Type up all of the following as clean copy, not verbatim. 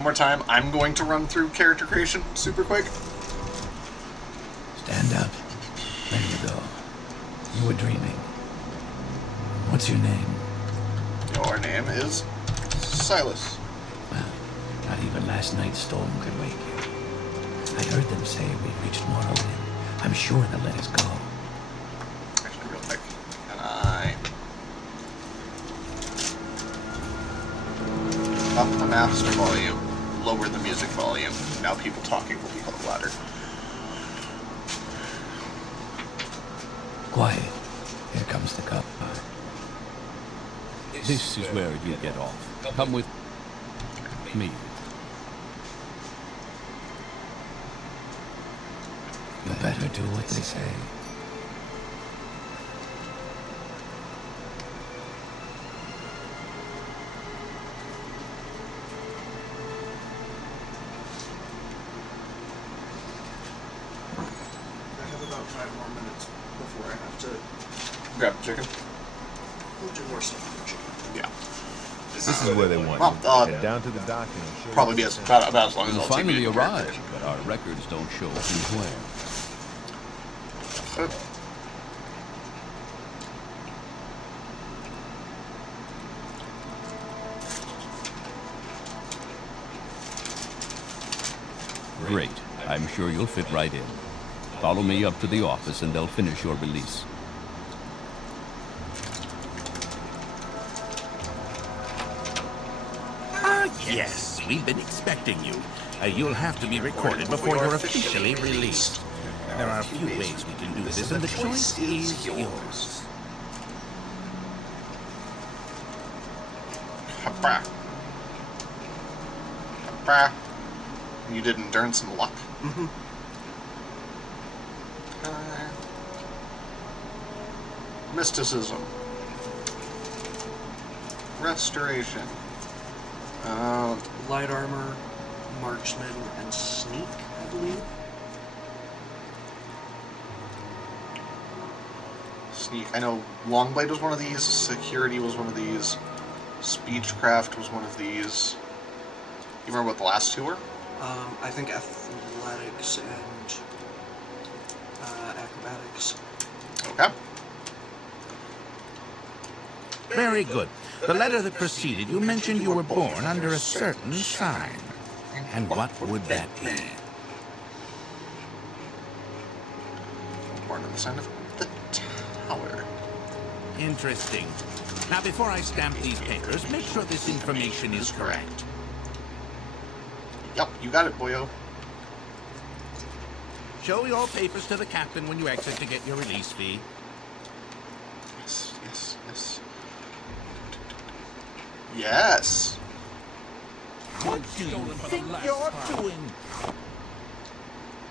more time, I'm going to run through character creation super quick. Stand up. There you go. You were dreaming. What's your name? Your name is Silas. Well, not even last night's storm could wake you. I heard them say we've reached Morrowind. I'm sure they'll let us go. Actually, real quick. Can I up the master volume, lower the music volume. Now people talking will be a little louder. Quiet. Here comes the cup. This is where you get off. Come with me. You better do what they say. I have about 5 more minutes before I have to grab the chicken. We'll do more stuff with the chicken. Yeah. This is where they want Well, you. Head down to the dock and show probably be about as long as You it'll take me finally to do arrived, character but our records don't show who's where. creation. Great. I'm sure you'll fit right in. Follow me up to the office and they'll finish your release. Yes, we've been expecting you. You'll have to be recorded before you're officially released. There are a few ways we can do this, and the choice is yours. Hoppa. Hoppa. You did endurance and luck? Mm-hmm. Mysticism. Restoration. Light armor, marksman, and sneak, I believe. Sneak. I know Longblade was one of these. Security was one of these. Speechcraft was one of these. You remember what the last two were? I think athletics and acrobatics. Okay. Very good. The letter that preceded you mentioned you were born under a certain sign. And what would that be? Born in the sign of the tower. Interesting. Now, before I stamp these papers, make sure this information is correct. Yep, you got it, boyo. Show your papers to the captain when you exit to get your release fee. Yes, yes, yes. Yes! What do you think you're doing?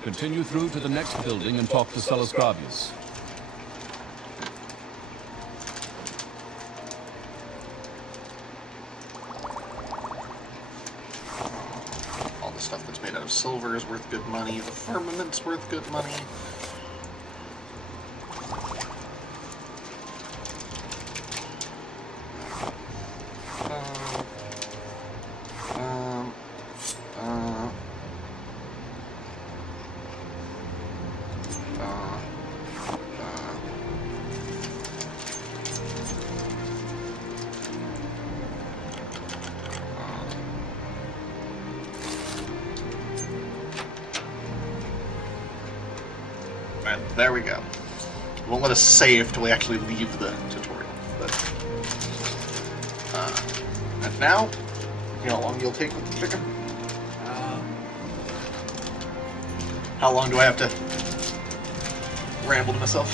Continue through to the next building and talk to Salasgravius. All the stuff that's made out of silver is worth good money. The firmament's worth good money. And there we go. It won't let us save till we actually leave the tutorial. But, and now, you know how long you'll take with the chicken? How long do I have to ramble to myself?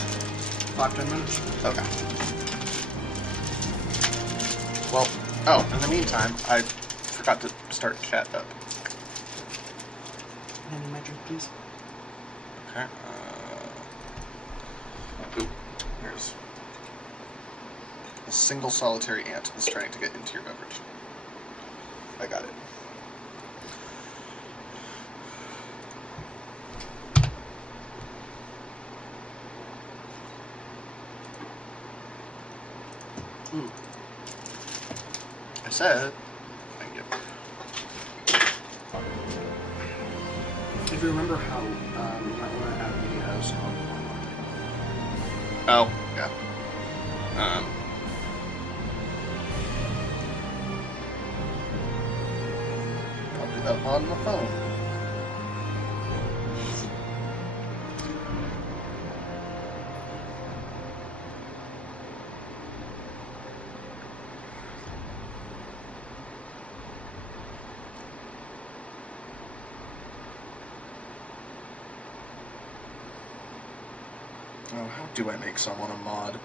5-10 minutes. Okay. Well, oh, in the meantime, I forgot to start chat up. Any magic, please? Okay. Ooh, there's a single solitary ant that's trying to get into your beverage. I got it. I said, thank you. if you remember how you might want to have me as Oh, yeah. I'll do that on the phone. Oh, how do I make someone a mod?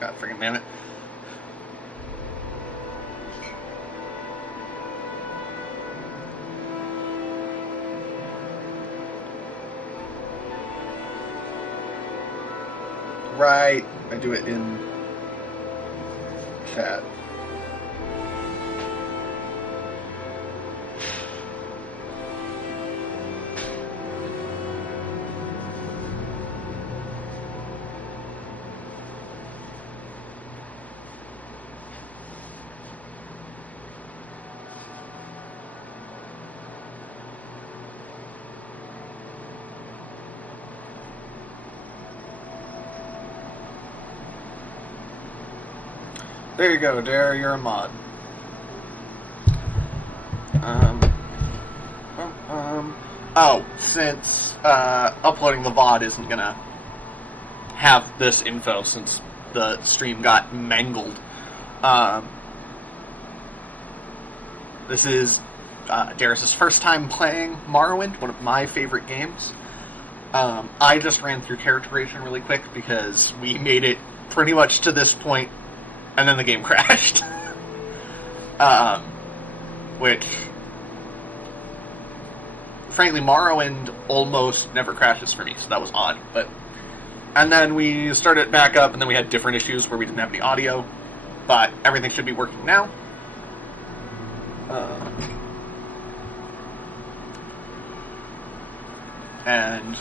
God freaking damn it. Right, I do it in chat. There you go, Dare, you're a mod. Oh, since uploading the VOD isn't gonna have this info since the stream got mangled, this is Darus' first time playing Morrowind, one of my favorite games. I just ran through character creation really quick because we made it pretty much to this point and then the game crashed. Which, frankly, Morrowind almost never crashes for me, so that was odd. And then we started back up, and then we had different issues where we didn't have any audio, but everything should be working now. And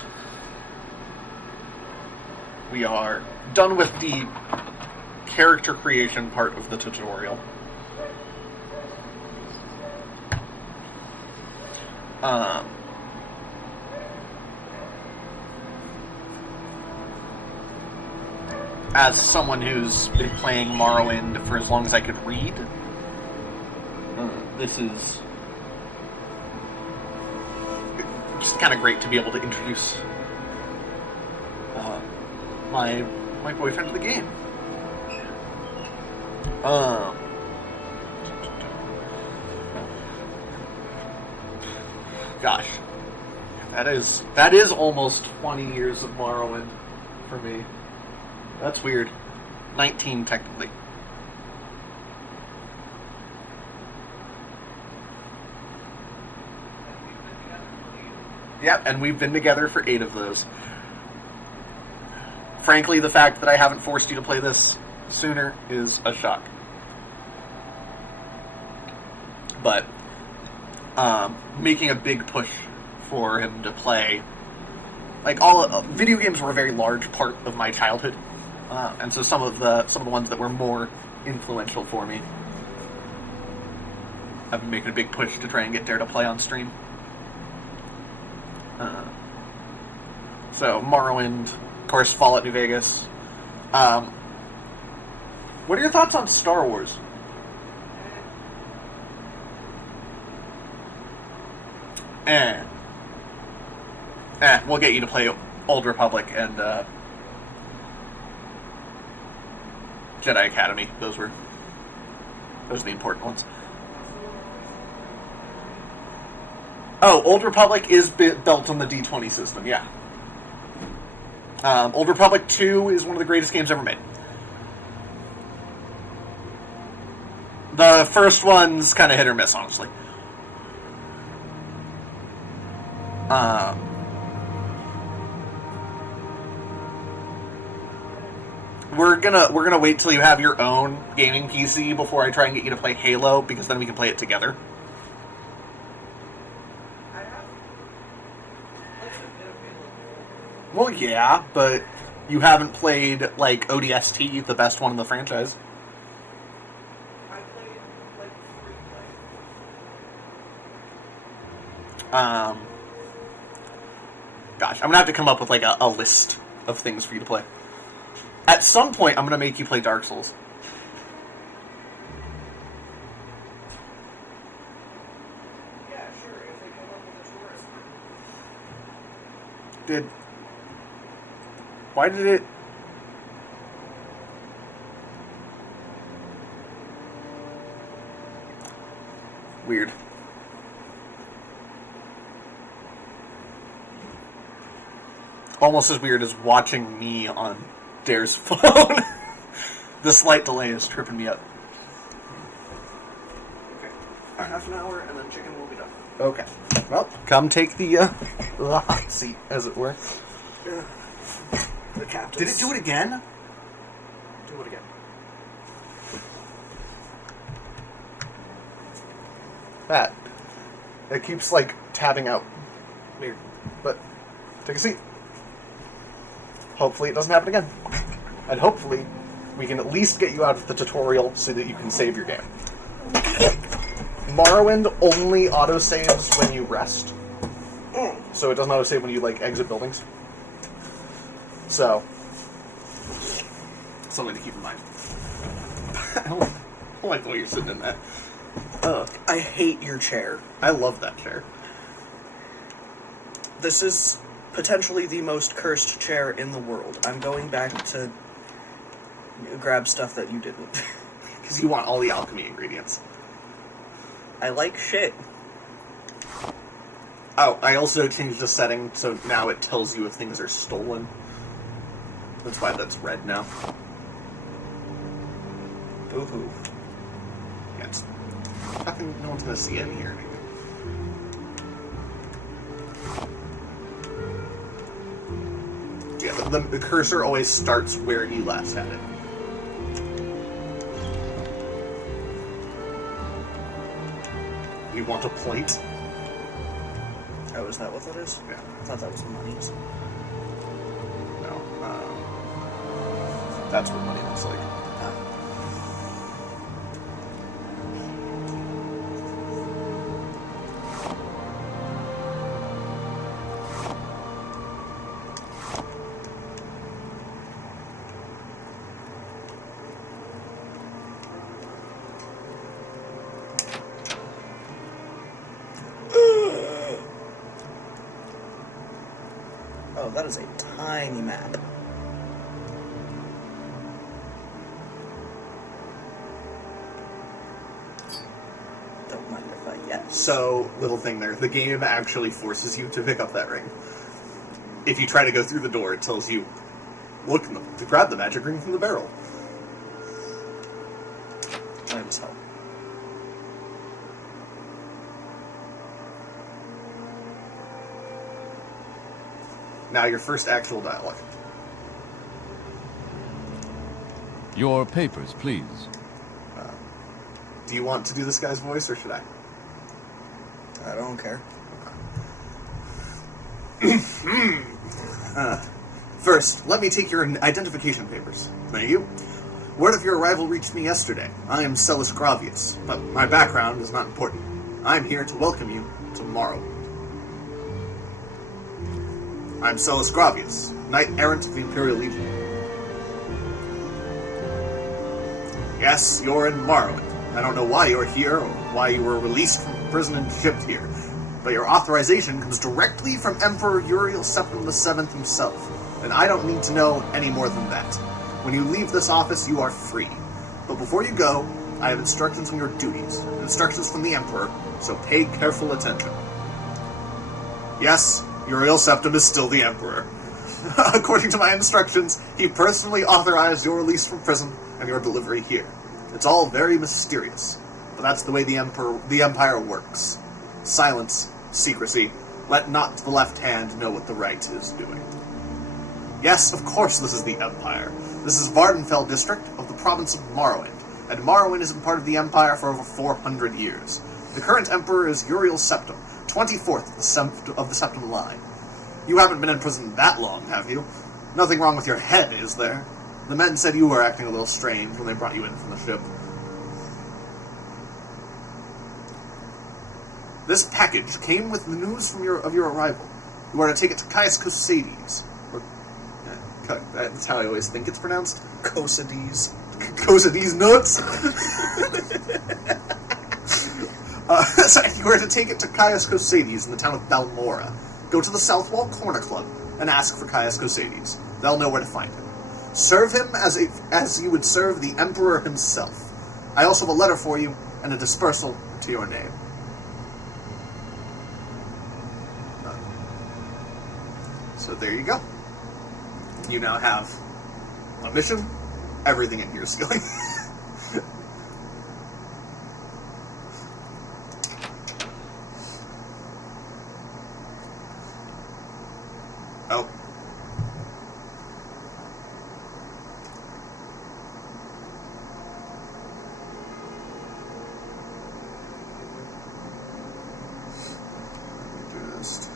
we are done with the character creation part of the tutorial. As someone who's been playing Morrowind for as long as I could read, this is just kind of great to be able to introduce my boyfriend to the game. Gosh, that is almost 20 years of Morrowind for me. That's weird. 19 technically. Yep, and we've been together for 8 of those. Frankly, the fact that I haven't forced you to play this sooner is a shock. But making a big push for him to play, like video games were a very large part of my childhood, and so some of the ones that were more influential for me, I've been making a big push to try and get Dare to play on stream. So Morrowind, of course, Fallout New Vegas. What are your thoughts on Star Wars? We'll get you to play Old Republic and Jedi Academy. Those are the important ones. Oh, Old Republic is built on the D20 system, yeah. Old Republic 2 is one of the greatest games ever made. The first one's kind of hit or miss, honestly. We're gonna wait till you have your own gaming PC before I try and get you to play Halo, because then we can play it together. Well, yeah, but you haven't played, like, ODST, the best one in the franchise. Gosh, I'm gonna have to come up with, like, a list of things for you to play. At some point, I'm gonna make you play Dark Souls. Yeah, sure, if they come up with a tourist. Why did it... Weird. Almost as weird as watching me on Dare's phone. The slight delay is tripping me up. Okay. Half an hour, and then chicken will be done. Okay. Well, come take the hot seat, as it were. The captain's... Did it do it again? Do it again. That. It keeps, like, tabbing out. Weird. But, take a seat. Hopefully it doesn't happen again. And hopefully we can at least get you out of the tutorial so that you can save your game. Morrowind only autosaves when you rest. So it doesn't autosave when you, like, exit buildings. So, something to keep in mind. I don't like the way you're sitting in that. I hate your chair. I love that chair. This is potentially the most cursed chair in the world. I'm going back to grab stuff that you didn't. Because you want all the alchemy ingredients. I like shit. Oh, I also changed the setting, so now it tells you if things are stolen. That's why that's red now. Boo-hoo. Yeah, it's fucking... no one's gonna see it in here. Yeah, the cursor always starts where you last had it. You want a plate? Oh, is that what that is? Yeah. I thought that was monies. No. That's what money looks like. Oh, that is a tiny map. Don't mind if I guess. So, little thing there. The game actually forces you to pick up that ring. If you try to go through the door, it tells you, look, to grab the magic ring from the barrel. Lame as hell. Now, your first actual dialogue. Your papers, please. Do you want to do this guy's voice, or should I? I don't care. First, let me take your identification papers. Thank you. Word of your arrival reached me yesterday. I am Celis Gravius, but my background is not important. I'm here to welcome you to Morrowind. I'm Celis Gravius, Knight-Errant of the Imperial Legion. Yes, you're in Morrowind. I don't know why you're here, or why you were released from prison and shipped here, but your authorization comes directly from Emperor Uriel Septim VII himself, and I don't need to know any more than that. When you leave this office, you are free. But before you go, I have instructions on your duties, instructions from the Emperor, so pay careful attention. Yes, Uriel Septim is still the Emperor. According to my instructions, he personally authorized your release from prison and your delivery here. It's all very mysterious, but that's the way the Empire works. Silence, secrecy, let not the left hand know what the right is doing. Yes, of course this is the Empire. This is Vvardenfell district of the province of Morrowind, and Morrowind has been part of the Empire for over 400 years. The current Emperor is Uriel Septim, 24th of the Septim line. You haven't been in prison that long, have you? Nothing wrong with your head, is there? The men said you were acting a little strange when they brought you in from the ship. This package came with the news from of your arrival. You are to take it to Caius Cosades. That's how I always think it's pronounced. Cosades. Cosades nuts? So you are to take it to Caius Cosades in the town of Balmora. Go to the South Wall Corner Club and ask for Caius Cosades. They'll know where to find him. Serve him as you would serve the Emperor himself. I also have a letter for you and a dispersal to your name. So there you go. You now have a mission, everything in your skilling. Oh. Just...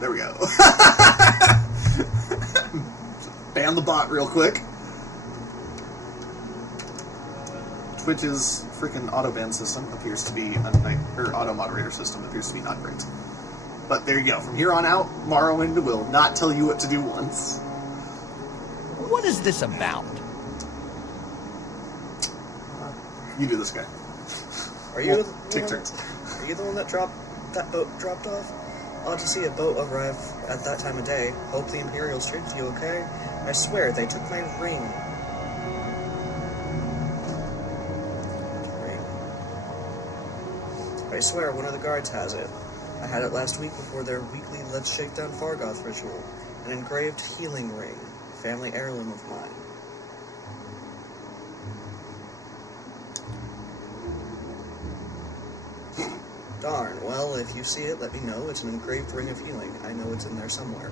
There we go. Ban the bot real quick. Twitch's freaking auto-ban system appears to be auto-moderator system appears to be not great. But there you go. From here on out, Morrowind will not tell you what to do once. What is this about? You do this guy. Are you Well, take turns. Are you the one that boat dropped off? Odd to see a boat arrive at that time of day. Hope the Imperials treated you okay. I swear they took my ring. I swear one of the guards has it. I had it last week before their weekly Let's Shake Down Fargoth ritual. An engraved healing ring. Family heirloom of mine. Darn, well, if you see it, let me know. It's an engraved ring of healing. I know it's in there somewhere.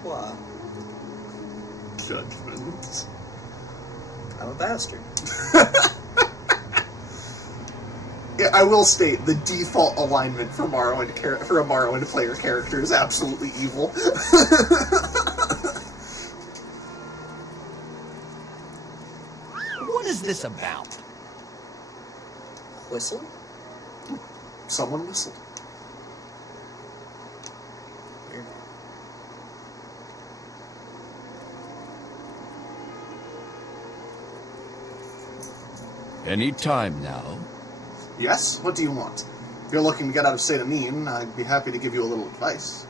Claw. Judgment. I'm a bastard. Yeah, I will state, the default alignment for a Morrowind player character is absolutely evil. What is this about? Whistle? Someone whistled. Weird. Any time now. Yes? What do you want? If you're looking to get out of Sadamine, I'd be happy to give you a little advice.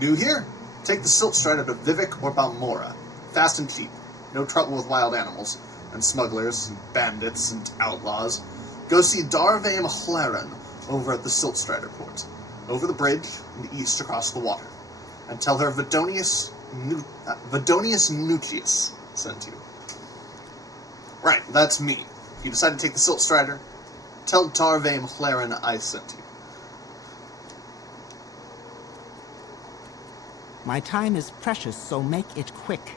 New here? Take the Silt Strider to Vivek or Balmora. Fast and cheap. No trouble with wild animals, and smugglers, and bandits, and outlaws. Go see Darve Machlaren over at the Silt Strider port. Over the bridge, and east across the water. And tell her Vvardenfell Nucius sent you. Right, that's me. If you decide to take the Silt Strider, tell Darve Machlaren I sent you. My time is precious, so make it quick.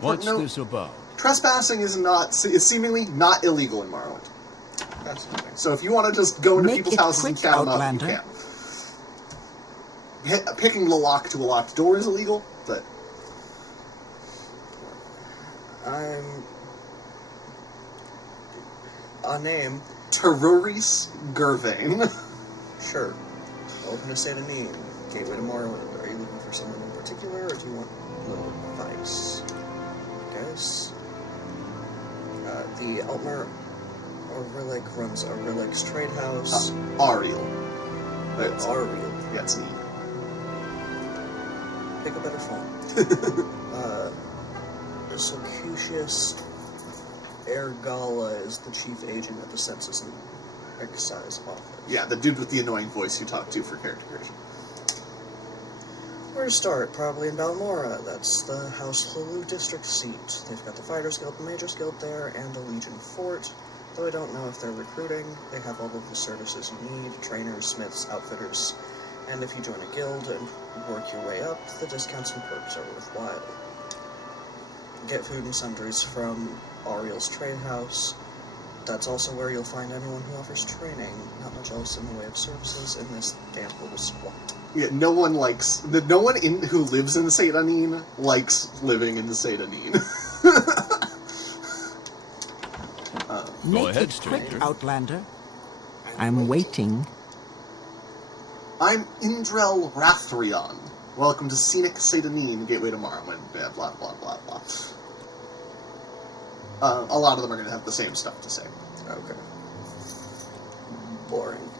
What's note, this about? Trespassing is seemingly not illegal in Morrowind. That's nothing. So if you want to just go into Make people's it houses and quick, chat them up, you Outlander. can. Picking the lock to a locked door is illegal, but I'm... A name? Teruris Gervain. Sure. Open to Sadamine. Gateway to Morrowind. Are you looking for someone in particular, or do you want a little advice? Guess? The Altmer Auric runs Auric's trade house. Ariel. That's, Ariel. yeah, it's neat. Pick a better font. Socucius Ergala is the chief agent at the Census and Excise office. Yeah, the dude with the annoying voice you talk to for character creation. Where First start, probably in Balmora. That's the House Holu district seat. They've got the Fighters Guild, the Majors Guild there, and a Legion fort. Though I don't know if they're recruiting. They have all of the services you need, trainers, smiths, outfitters. And if you join a guild and work your way up, the discounts and perks are worthwhile. Get food and sundries from Ariel's Trade House. That's also where you'll find anyone who offers training. Not much else in the way of services in this damp little squat. Yeah, no one who lives in Seydanine likes living in Seydanine. Make ahead, it quick, stranger. Outlander. I'm waiting. I'm Indrel Rathdrion. Welcome to Scenic Seydanine, gateway to Morrowind, blah, blah, blah, blah, blah. A lot of them are going to have the same stuff to say. Okay. Boring.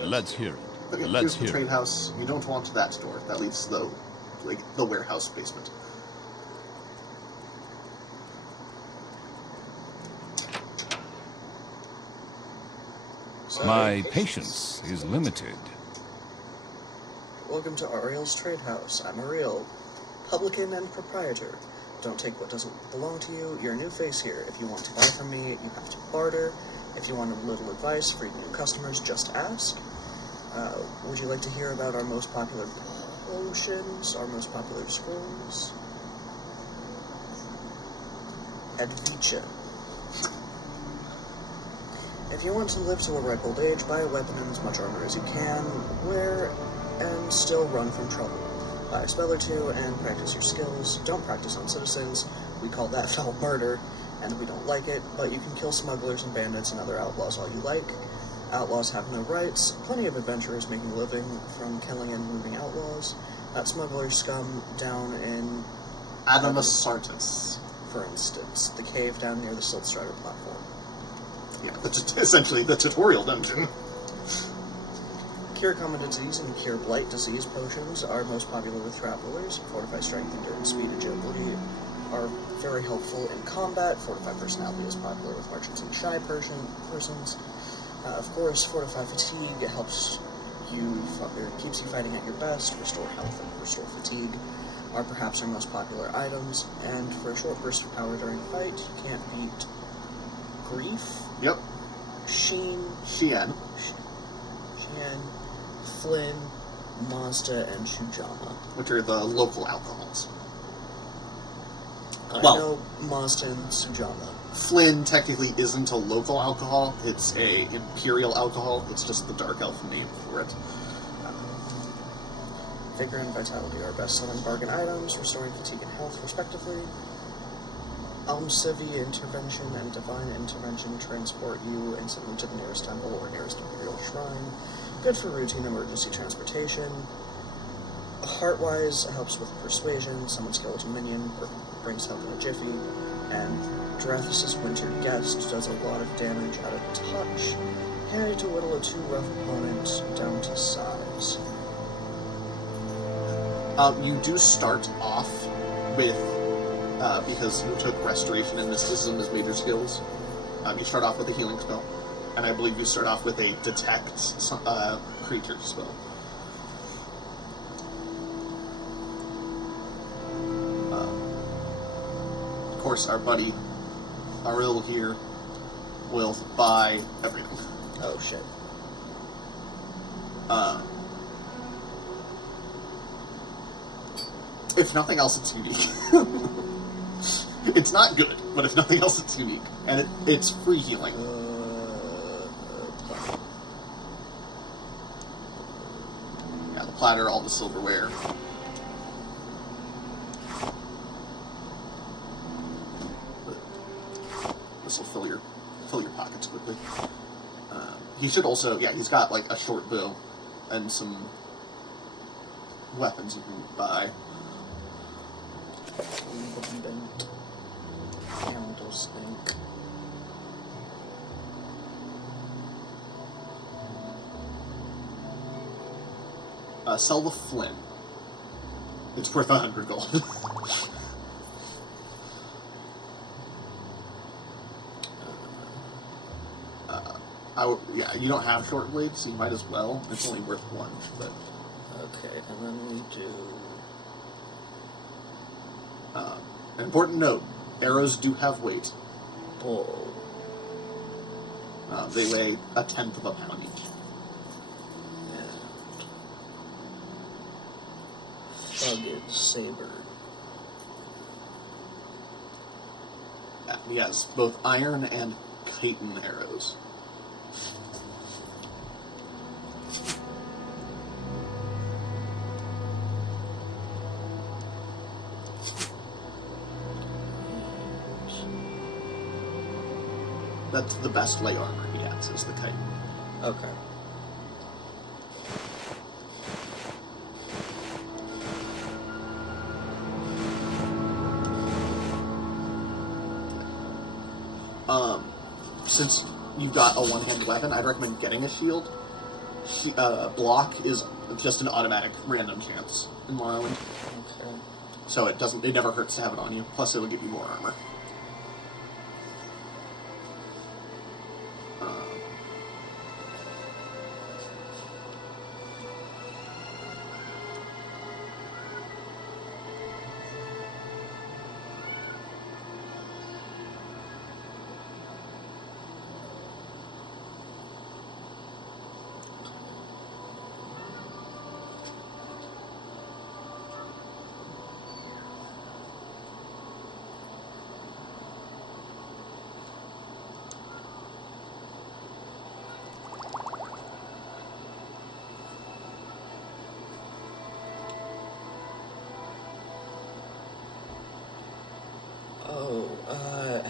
Let's hear it. Okay, Let's here's the hear trade it. house. You don't want that door. That leads to the warehouse basement. My patience is limited. Welcome to Ariel's Trade House. I'm Ariel, publican and proprietor. Don't take what doesn't belong to you. You're a new face here. If you want to buy from me, you have to barter. If you want a little advice for new customers, just ask. Would you like to hear about our most popular potions, our most popular scrolls? Advicha. If you want to live to a ripe old age, buy a weapon and as much armor as you can, wear and still run from trouble. Buy a spell or two and practice your skills. Don't practice on citizens. We call that foul murder, and we don't like it, but you can kill smugglers and bandits and other outlaws all you like. Outlaws have no rights. Plenty of adventurers making a living from killing and moving outlaws. That smuggler scum down in Adamus Sartis. for instance, the cave down near the Siltstrider platform. Yeah, that's essentially the tutorial dungeon. Cure common disease and cure blight disease potions are most popular with travelers. Fortify strength, endurance, speed, agility are very helpful in combat. Fortify personality is popular with merchants and shy persons. Of course, fortify fatigue helps you, keeps you fighting at your best. Restore health and restore fatigue are perhaps our most popular items. And for a short burst of power during a fight, you can't beat Grief, Yep. Xian, Flynn, Mazda, and Shujama. Which are the local alcohols. I Well- know Mazda and Sujama. Flynn technically isn't a local alcohol, it's a imperial alcohol, it's just the dark elf name for it. Vigor and Vitality are best-selling bargain items, restoring fatigue and health, respectively. Almcivi Intervention and Divine Intervention transport you instantly to the nearest temple or nearest imperial shrine. Good for routine emergency transportation. Heartwise helps with persuasion, summon skeleton minion, brings help in a jiffy, and Drathis' Winter Guest does a lot of damage at a touch, handy to whittle a too rough opponent down to size. You do start off with, because you took Restoration and Mysticism as major skills, you start off with a healing spell, and I believe you start off with a Detect creature spell. Of course, our buddy Ariel here will buy everything. Oh shit. If nothing else, it's unique. It's not good, but if nothing else, it's unique. And it's free healing. Yeah, the platter, all the silverware. This will fill your pockets quickly. He should also, yeah, he's got like a short bow and some weapons you can buy. Bent candlestick. Sell the Flynn. It's worth 100 gold. Yeah, you don't have short blades, so you might as well. It's only worth one, but... Okay. and then we do... An important note, arrows do have weight. Bull. They weigh 1/10 of a pound each. And rugged saber. Yes, both iron and chitin arrows. That's the best light armor he has, is the chitin. Okay. Since you've got a one-handed weapon, I'd recommend getting a shield. Block is just an automatic random chance in Morrowind. Okay. So it never hurts to have it on you. Plus, it'll give you more armor.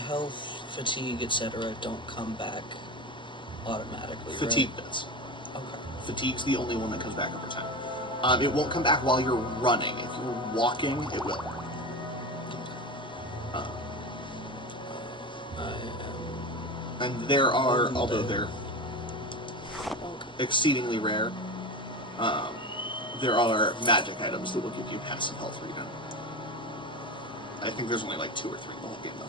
Health, fatigue, etc. don't come back automatically. Fatigue right? does. Okay. Fatigue's the only one that comes back over time. It won't come back while you're running. If you're walking, it will. And there are, although they're exceedingly rare, there are magic items that will give you passive health regen. I think there's only like 2 or 3 in the whole game, though.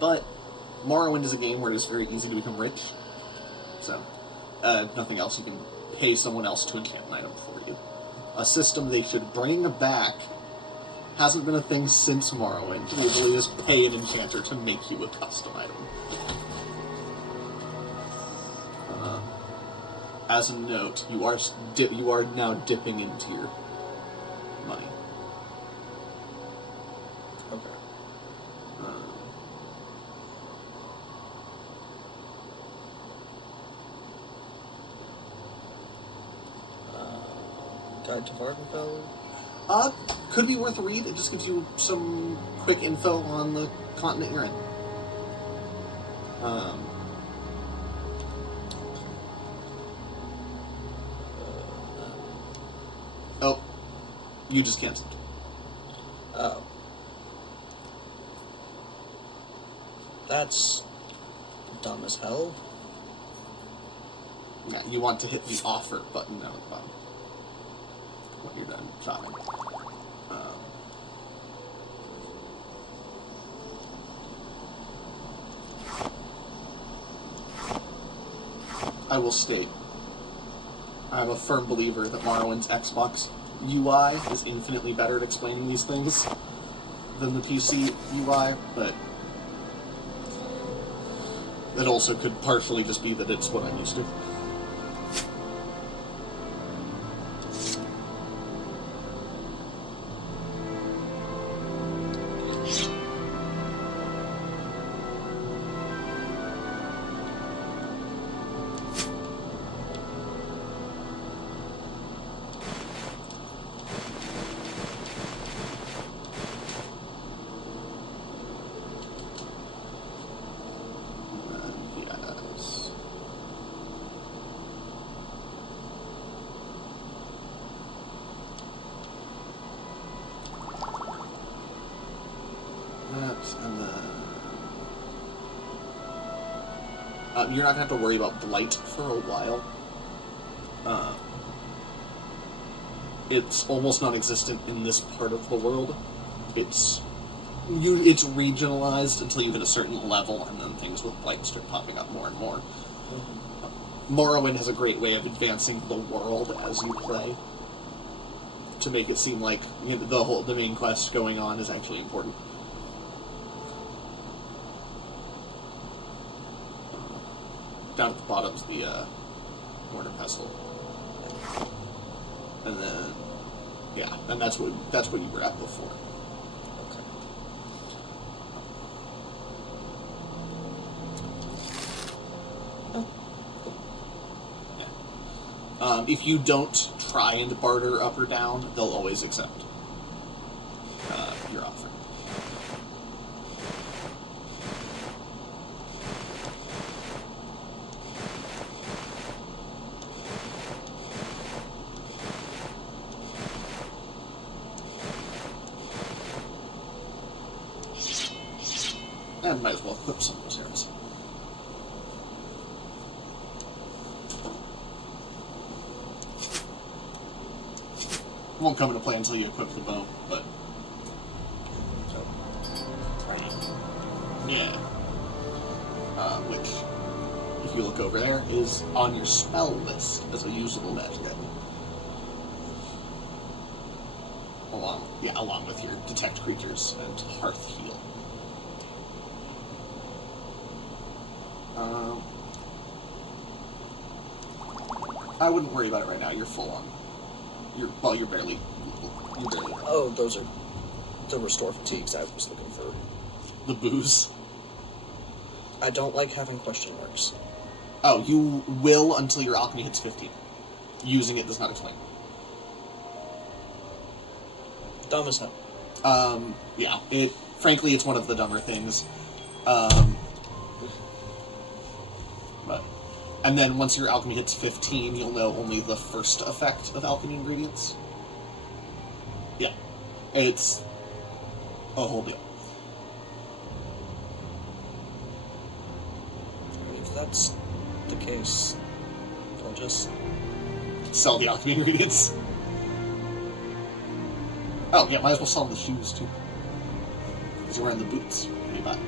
But Morrowind is a game where it is very easy to become rich. So, if nothing else, you can pay someone else to enchant an item for you. A system they should bring back. Hasn't been a thing since Morrowind. You usually just pay an enchanter to make you a custom item. As a note, you are now dipping into your money. Okay. Guide to Vvardenfell? Could be worth a read. It just gives you some quick info on the continent you're in. Oh, you just canceled. Oh. That's dumb as hell. Yeah, you want to hit the offer button down at the bottom when you're done shopping. I will state, I'm a firm believer that Morrowind's Xbox UI is infinitely better at explaining these things than the PC UI, but that also could partially just be that it's what I'm used to. You're not going to have to worry about blight for a while. It's almost non-existent in this part of the world. It's regionalized until you hit a certain level, and then things with blight start popping up more and more. Morrowind has a great way of advancing the world as you play, to make it seem like the main quest going on is actually important. Down at the bottom's the mortar pestle, and then and that's what you were at before. If you don't try and barter up or down, they'll always accept your offer. And might as well equip some of those arrows. Won't come into play until you equip the bow, but yeah. Which, if you look over there, is on your spell list as a usable magic item. Along with your detect creatures and hearth heal. I wouldn't worry about it right now. You're full on. You're barely. Oh, those are the restore fatigues I was looking for. The booze. I don't like having question marks. Oh, you will until your alchemy hits 15. Using it does not explain. Dumb as hell. Yeah. Frankly, it's one of the dumber things. And then once your alchemy hits 15, you'll know only the first effect of alchemy ingredients. Yeah. It's a whole deal. If that's the case, I'll just sell the alchemy ingredients. Oh, yeah, might as well sell them the shoes, too. Because you're wearing the boots when you buy.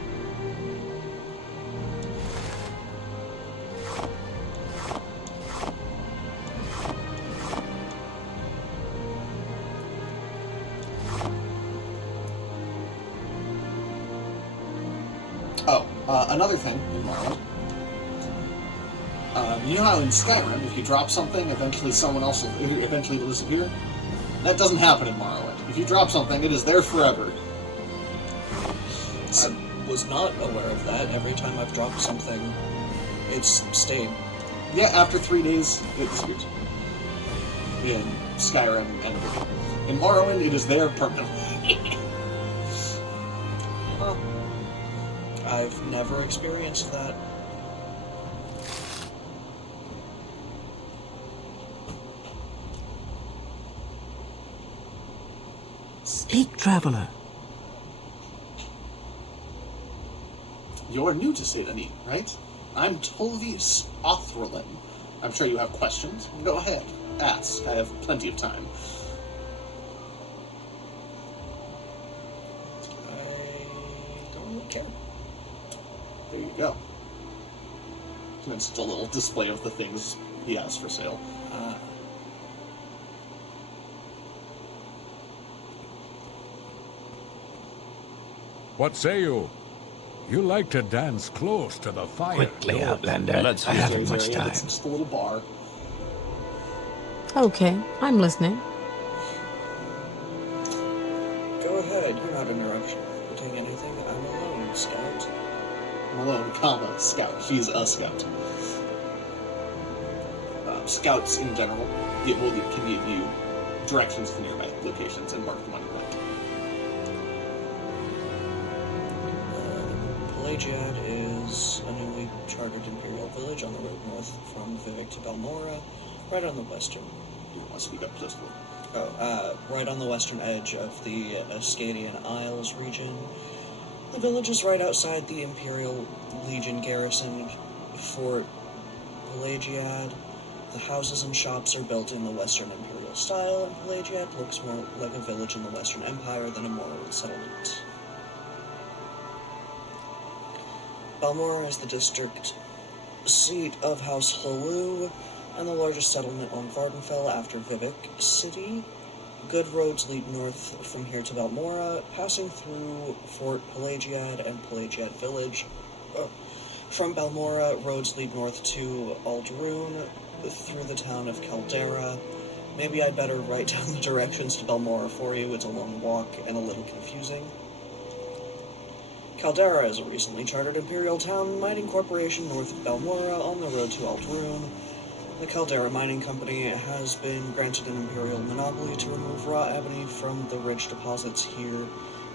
Another thing in Morrowind, you know how in Skyrim, if you drop something, eventually someone else will disappear? That doesn't happen in Morrowind. If you drop something, it is there forever. I was not aware of that. Every time I've dropped something, it's stayed. Yeah, after 3 days, it disappears. In Skyrim and Oblivion. In Morrowind, it is there permanently. Huh. I've never experienced that. Speak, traveler. You're new to Sedanine, right? I'm Tolvius Othrolin. I'm sure you have questions. Go ahead. Ask. I have plenty of time. I don't really care. There you go. And it's just a little display of the things he has for sale. What say you? You like to dance close to the fire. Quickly, Outlander. Let's I haven't much It's time. just a little bar. Okay, I'm listening. Go ahead, you're not interrupting anything. I'm alone, Scout. Malone, Scout. She's a scout. Scouts in general can give you directions to nearby locations and mark them on your map. Pelagiad is a newly chartered Imperial village on the road north from Vivek to Balmora, right on the western. You want to speak up just a little. Right on the western edge of the Ascadian Isles region. The village is right outside the Imperial Legion garrison Fort Pelagiad. The houses and shops are built in the Western Imperial style, and Pelagiad looks more like a village in the Western Empire than a Morrowind settlement. Balmora is the district seat of House Holu, and the largest settlement on Vvardenfell after Vivek City. Good roads lead north from here to Balmora, passing through Fort Pelagiad and Pelagiad Village. From Balmora, roads lead north to Aldrune, through the town of Caldera. Maybe I'd better write down the directions to Balmora for you. It's a long walk and a little confusing. Caldera is a recently chartered imperial town mining corporation north of Balmora on the road to Aldrune. The Caldera Mining Company has been granted an imperial monopoly to remove raw ebony from the rich deposits here.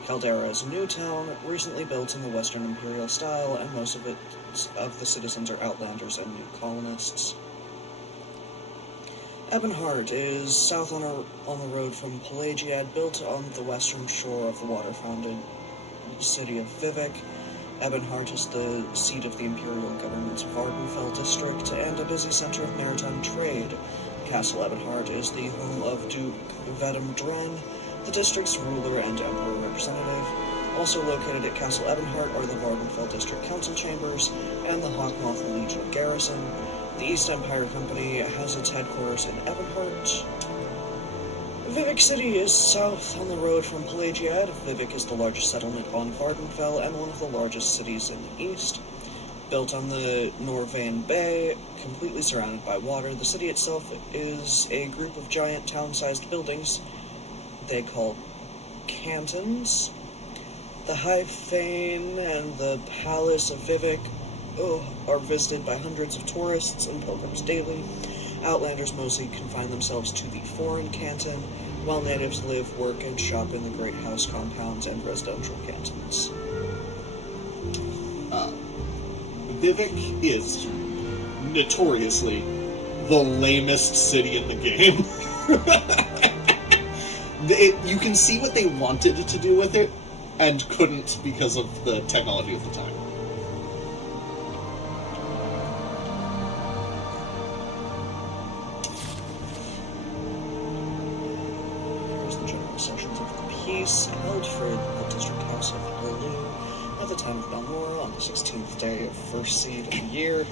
Caldera is a new town, recently built in the Western Imperial style, and most of the citizens are outlanders and new colonists. Ebonheart is south on the road from Pelagiad, built on the western shore of the water-founded city of Vivek. Ebonheart is the seat of the imperial government's Vvardenfell district and a busy center of maritime trade. Castle Ebonheart is the home of Duke Vvardenfell, the district's ruler and emperor representative. Also located at Castle Ebonheart are the Vvardenfell District Council Chambers and the Hawkmoth Legion Garrison. The East Empire Company has its headquarters in Ebonheart. Vivek City is south on the road from Pelagiad. Vivek is the largest settlement on Vvardenfell and one of the largest cities in the east. Built on the Norvain Bay, completely surrounded by water, the city itself is a group of giant town-sized buildings they call cantons. The High Fane and the Palace of Vivek are visited by hundreds of tourists and pilgrims daily. Outlanders mostly confine themselves to the foreign canton, while natives live, work, and shop in the great house compounds and residential cantons. Vivek is notoriously the lamest city in the game. You can see what they wanted to do with it, and couldn't because of the technology of the time. Sessions of the peace held for the district house of Holu at the time of Balmora on the 16th day of first seed of the year.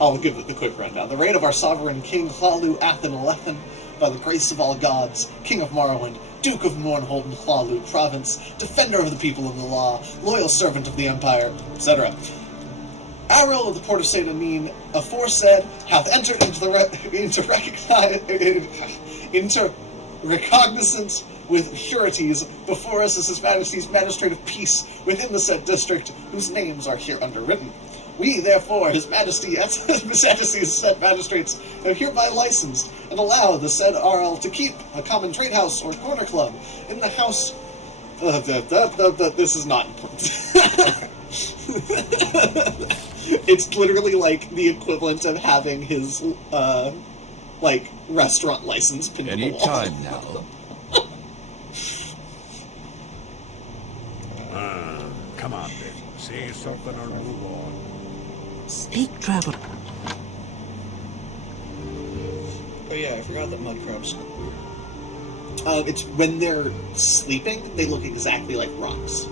I'll give it the quick rundown. The reign of our sovereign King Hlalu Athen Alethen, by the grace of all gods, King of Morrowind, Duke of Mournhold and Hlalu Province, defender of the people and the law, loyal servant of the Empire, etc. Aril of the port of St. Amin, aforesaid, hath entered into recognizance with sureties before us as His Majesty's Magistrate of Peace within the said district, whose names are here underwritten. We, therefore, His Majesty's said magistrates, have hereby licensed and allow the said RL to keep a common trade house or corner club in the house. This is not important. It's literally like the equivalent of having his restaurant license pinned to the wall. Any time now. Come on, then. Say something or move on. Speak, traveler. Oh yeah, I forgot that mud crabs. It's when they're sleeping, they look exactly like rocks.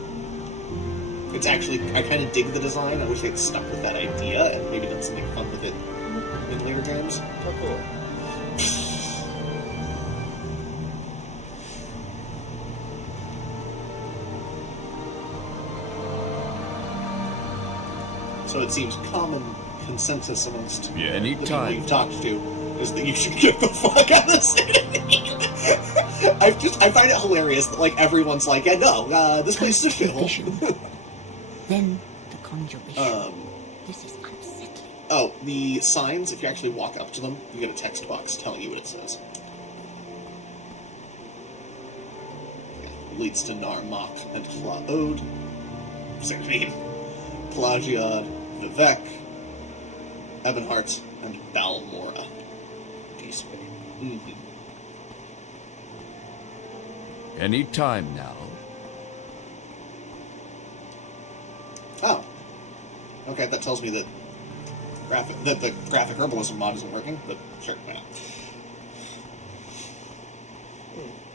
It's actually, I kind of dig the design. I wish they'd stuck with that idea and maybe done something fun with it in later games. Oh, cool. So it seems common consensus amongst the people Anytime. you've talked to is that you should get the fuck out of the city. I find it hilarious that everyone's like, yeah, no, this place is shithole. Then the conjuration. This is unsettling. Oh, the signs, if you actually walk up to them, you get a text box telling you what it says. It leads to Narmak and Claude. Same name. Pelagiad, Vivek, Ebonheart, and Balmora. Peace be. Mm-hmm. Any time now. Oh. Okay, that tells me that the graphic herbalism mod isn't working, but sure, why not?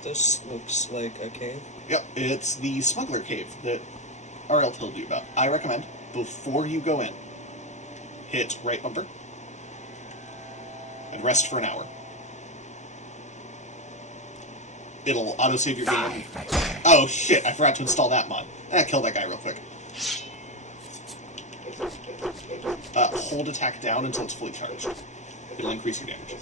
This looks like a cave. Yep, it's the Smuggler Cave that RL told you about. I recommend. before you go in, hit right bumper and rest for an hour. It'll autosave your game. Oh shit, I forgot to install that mod. Kill that guy real quick. Hold attack down until it's fully charged. It'll increase your damage.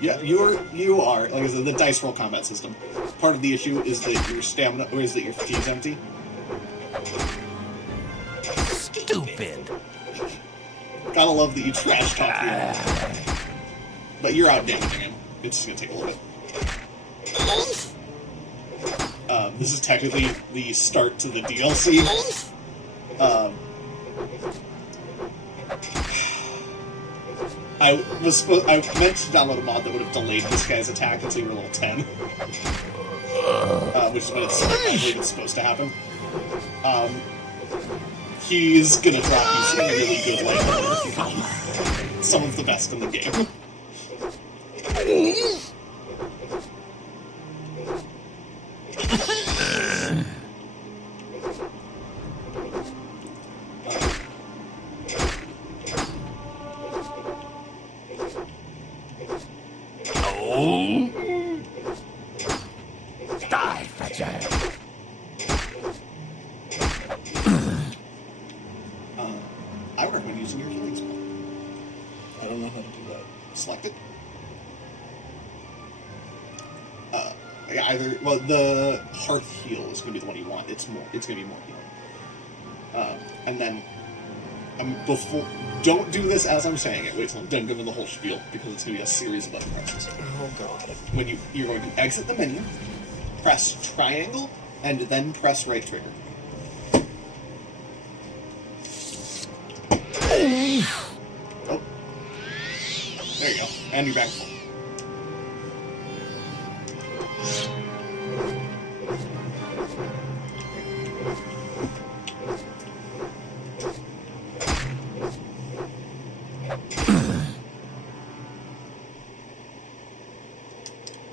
Yeah, you are. Like I said, the dice roll combat system. Part of the issue is that your stamina, or is that your fatigue's empty. Stupid. Gotta love that you trash talk here. But you're out damaging him. It's just gonna take a little bit. This is technically the start to the DLC. I meant to download a mod that would have delayed this guy's attack until you were level 10. Which is when it's, I believe it's supposed to happen. He's gonna drop you some really good life if you can. Some of the best in the game. Die, Fetcher. I would recommend using your healing spell. I don't know how to do that. Select it. Either the hearth heal is going to be the one you want. It's going to be more healing. And then before, don't do this as I'm saying it. Wait till I'm done giving the whole spiel because it's going to be a series of button presses. Oh god. When you're going to exit the menu, press triangle, and then press right trigger. Oh. There you go. And you're back full.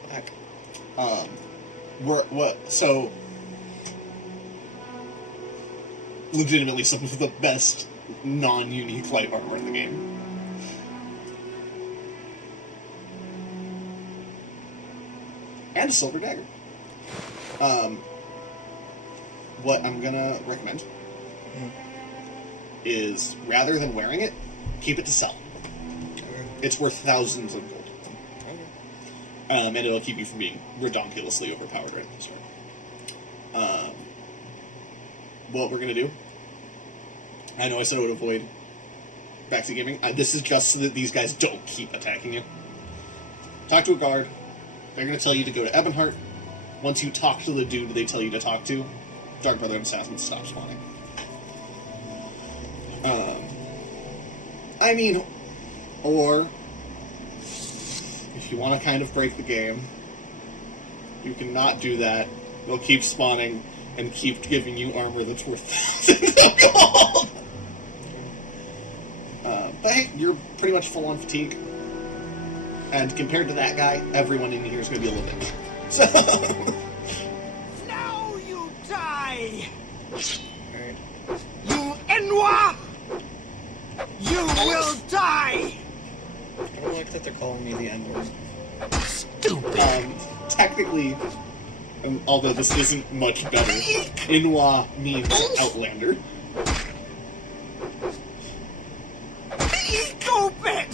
Heck. So legitimately some of the best non-unique light armor in the game. And a silver dagger. What I'm gonna recommend is, rather than wearing it, keep it to sell. It's worth thousands of gold. And it'll keep you from being redonkulously overpowered right at the start. What we're gonna do, I know I said I would avoid backseat gaming. This is just so that these guys don't keep attacking you. Talk to a guard. They're going to tell you to go to Ebonheart. Once you talk to the dude they tell you to talk to, Dark Brother and Assassin stop spawning. Or if you want to kind of break the game, you can not do that. They'll keep spawning and keep giving you armor that's worth thousands of gold. But hey, you're pretty much full on fatigue. And compared to that guy, everyone in here is going to be a little bit. So. Now you die! Alright. You Enwa! You will die! I don't like that they're calling me the N-word. Stupid! Technically, although this isn't much better, Inwa means Outlander. Stupid!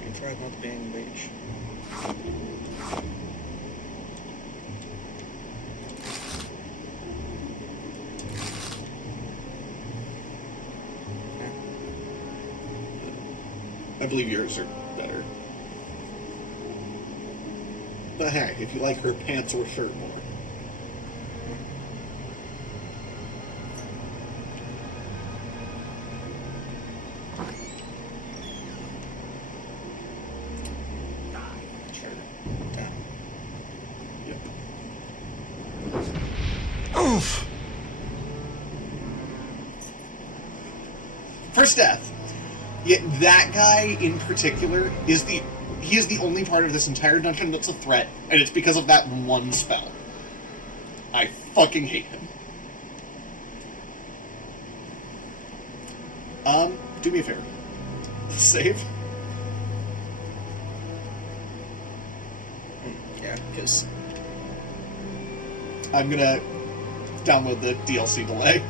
I tried not being a leech. I believe yours are better. But hey, if you like her pants or shirt more. Sure. Down. Yep. first death. Yet that guy in particular is the only part of this entire dungeon that's a threat, and it's because of that one spell. I fucking hate him. Do me a favor. Save. Yeah, because I'm gonna download the DLC delay.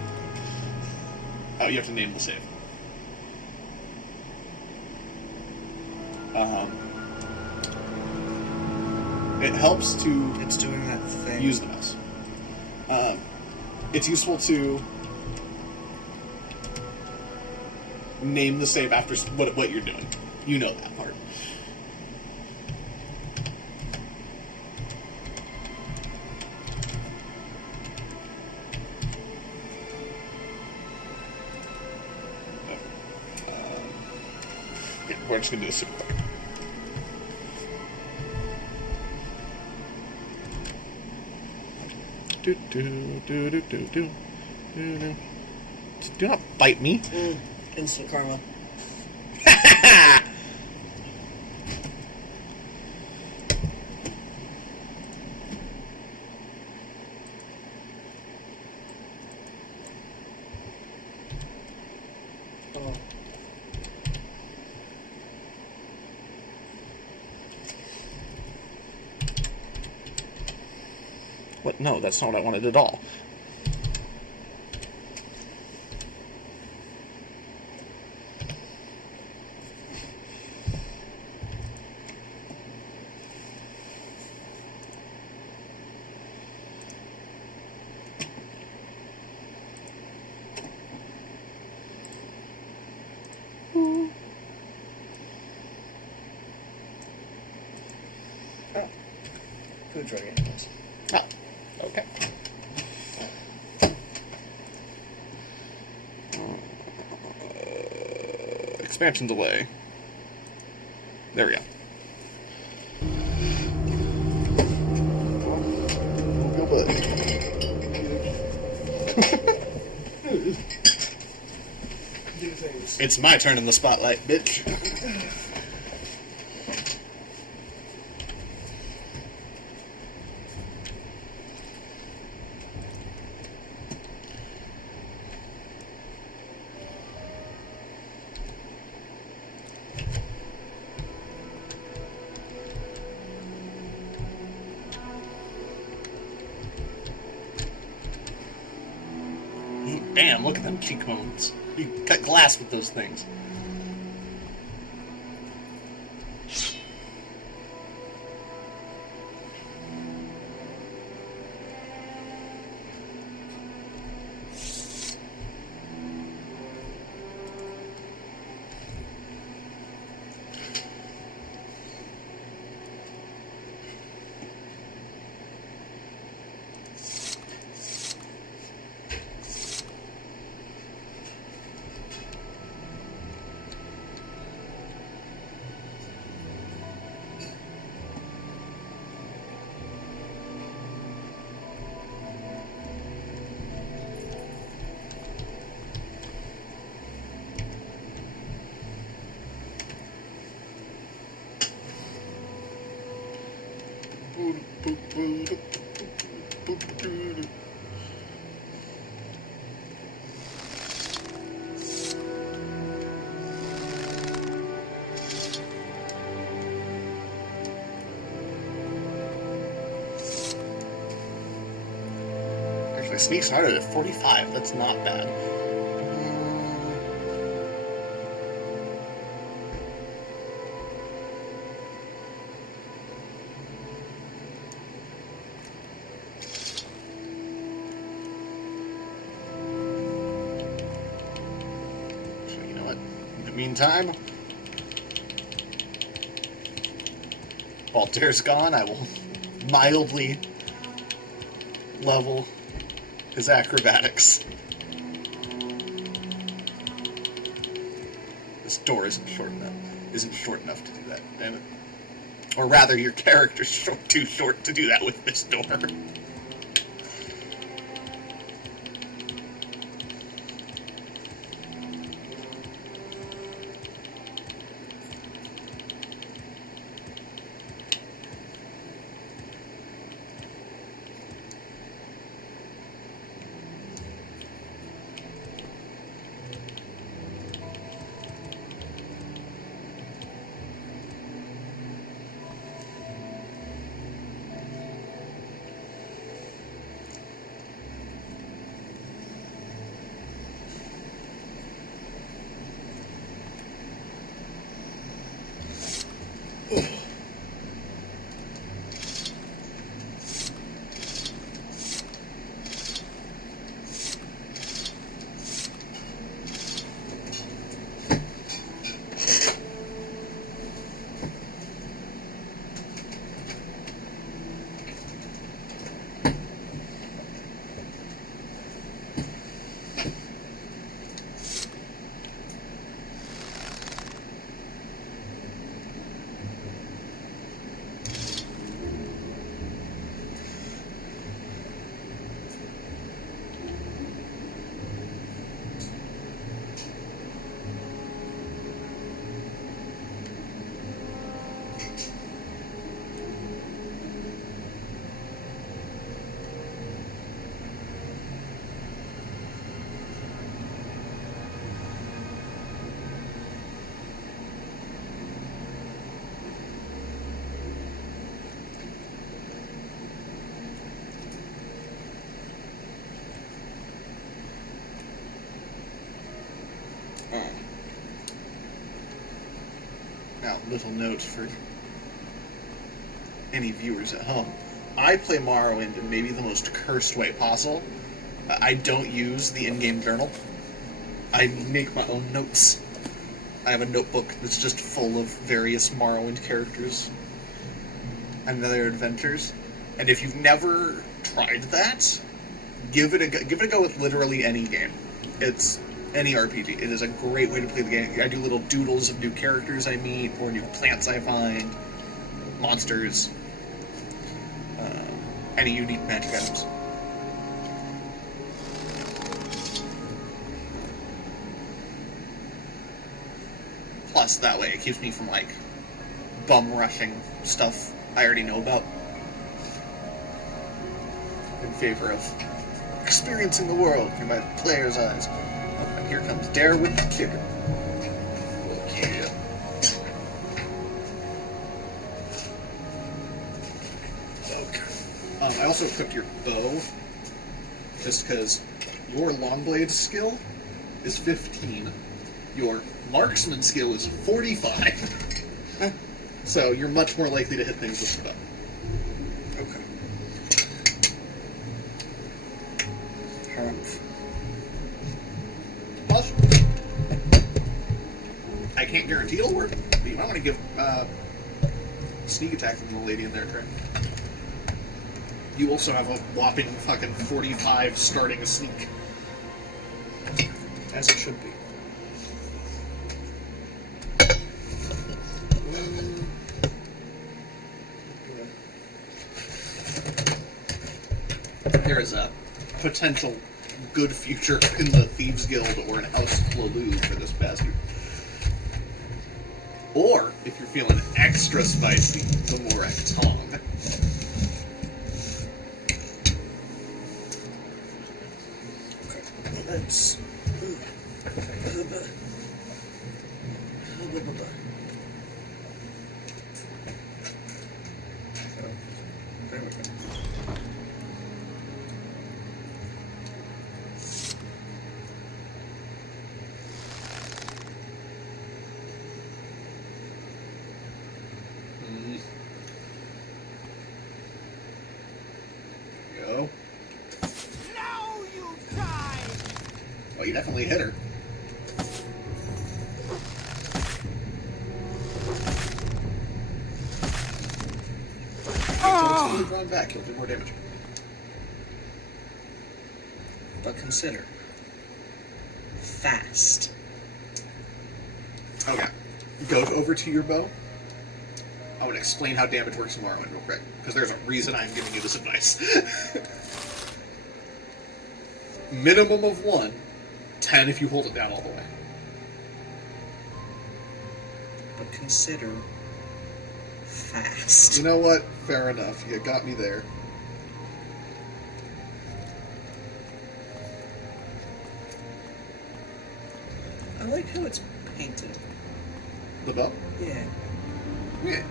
Oh, you have to name the save. It helps to... It's doing that thing. Use the mouse. It's useful to name the save after what you're doing. You know that part. Yeah, we're just going to do this super quick. Do not bite me. Instant karma. Oh. What? No, that's not what I wanted at all. Food dragon, yes. Oh, okay. Expansion delay. There we go. Go, buddy. It's my turn in the spotlight, bitch. Damn, look at them cheekbones. You cut glass with those things. Actually, Sneak started at 45. That's not bad. Meantime, while Dare's gone, I will mildly level his acrobatics. This door isn't short enough to do that, damn it. Or rather, your character's too short to do that with this door. Now, little note for any viewers at home. I play Morrowind in maybe the most cursed way possible. I don't use the in-game journal. I make my own notes. I have a notebook that's just full of various Morrowind characters and their adventures. And if you've never tried that, give it a go with literally any game. It's any RPG. It is a great way to play the game. I do little doodles of new characters I meet, or new plants I find, monsters, any unique magic items. Plus, that way it keeps me from, like, bum rushing stuff I already know about. In favor of experiencing the world through my player's eyes. Oh, and here comes Dare with the chicken. Okay. I also equipped your bow, just because your longblade skill is 15. Your marksman skill is 45. So you're much more likely to hit things with the bow. Plus, I can't guarantee it'll work, but you might want to give sneak attack from the lady in there a try. You also have a whopping fucking 45 starting a sneak. As it should be. There is a potential good future in the Thieves Guild or in House Flelu for this bastard. Or, if you're feeling extra spicy, the Morak Tong. Let's... There we go. Go. No, you die! Oh, you definitely hit her. So it's drawn back, you'll do more damage. But consider. Fast. Okay. Go over to your bow. I would explain how damage works in Morrowind real quick, because there's a reason I'm giving you this advice. Minimum of 1, 10 if you hold it down all the way. But consider fast. You know what? Fair enough. You got me there. I like how it's painted. The bow? Yeah. Yeah.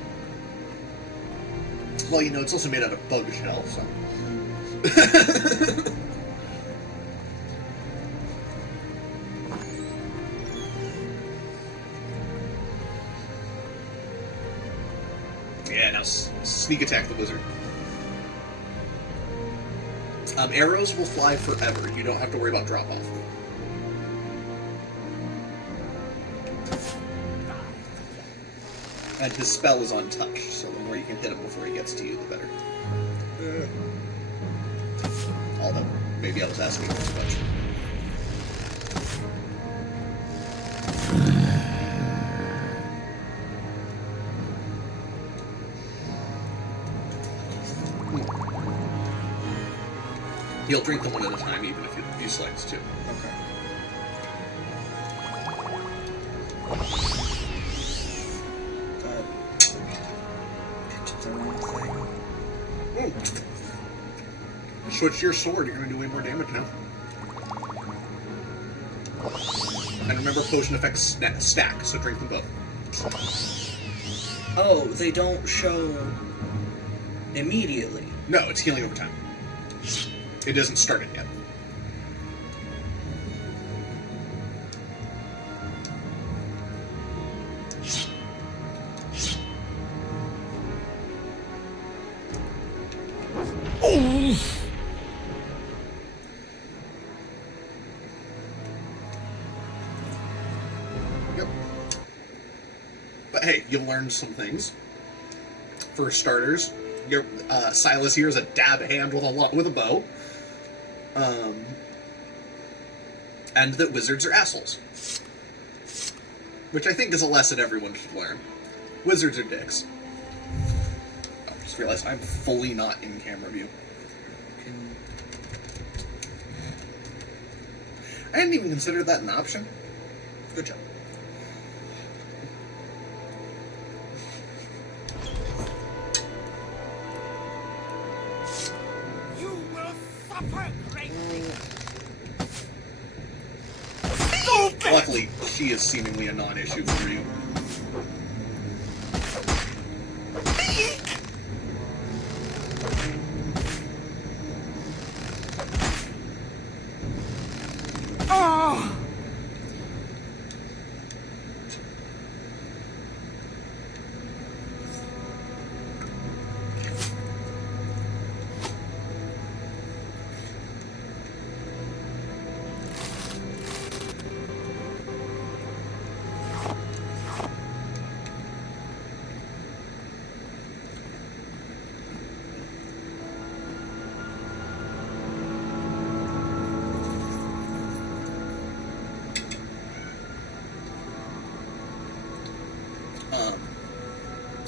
Well, you know, it's also made out of bug shell, so... Yeah, now sneak attack the wizard. Arrows will fly forever. You don't have to worry about drop-off. And his spell is untouched, so the more you can hit him before he gets to you, the better. Although, maybe I was asking too much. He'll drink them one at a time, even if you select two. Okay. Picked the wrong thing. Switch your sword, you're going to do way more damage now. And remember, potion effects stack, so drink them both. Oh, they don't show immediately. No, it's healing over time. It doesn't start it yet. But hey, you've learned some things. For starters, your Silas here is a dab hand with a bow. And that wizards are assholes. Which I think is a lesson everyone should learn. Wizards are dicks. I just realized I'm fully not in camera view. I didn't even consider that an option. Good job. You will suffer greatly. Luckily, she is seemingly a non-issue for you.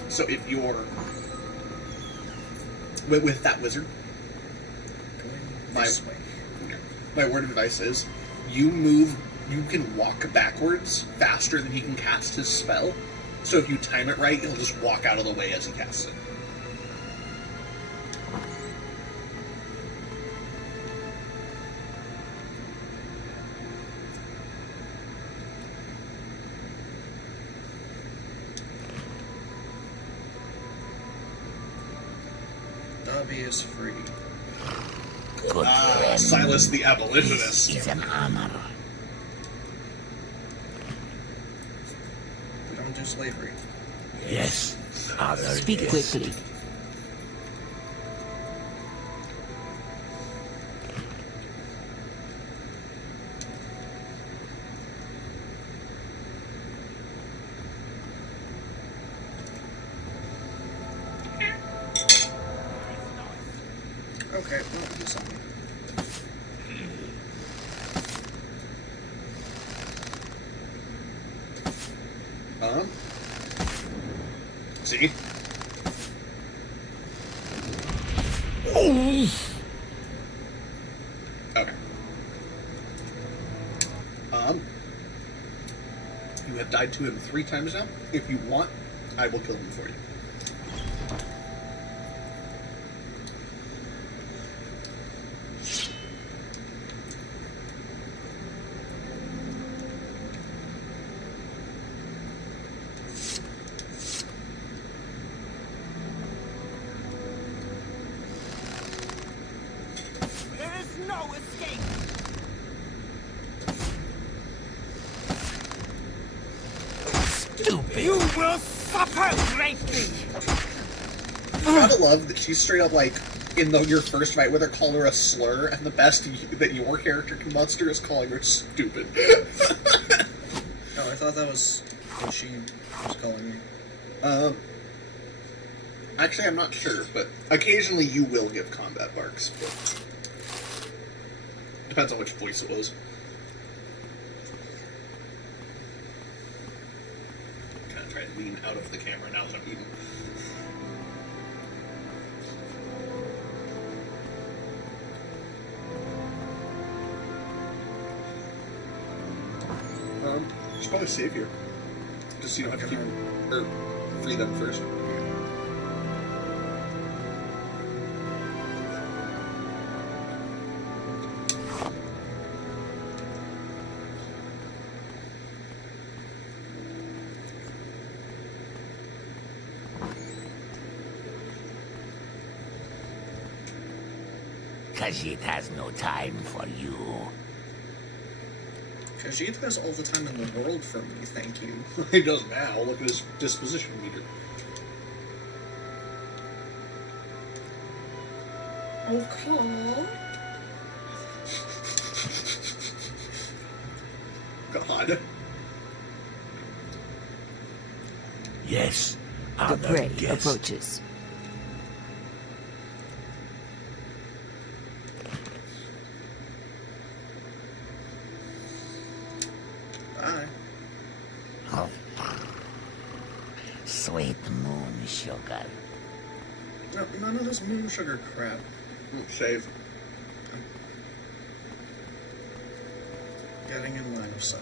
So if you're with that wizard, my word of advice is you can walk backwards faster than he can cast his spell. So if you time it right, he'll just walk out of the way as he casts it. Dobby is free. Good friend. Silas the abolitionist. This is an honor. We don't do slavery. Yes. Others Speak yes. quickly. Okay, well, do something. See? Okay. You have died to him 3 times now. If you want, I will kill him for you. There is no escape. Stupid. You will suffer greatly. You gotta love that she's straight up like, in your first fight with her, call her a slur, and the best that your character can muster is calling her stupid. Oh, I thought that was what she was calling me. Actually, I'm not sure, but occasionally you will give combat barks. But depends on which voice it was. Kind of try and lean out of the camera now that I'm eating. Just probably save here. Just so you don't have to keep or free them first. Khajiit has no time for you. Khajiit has all the time in the world for me, thank you. He does now. Look at his disposition meter. Okay. God. Yes, The honored prey guest. approaches. Bye. Oh. Sweet moon sugar. No, none of this moon sugar crap. Shave. Getting in line of sight.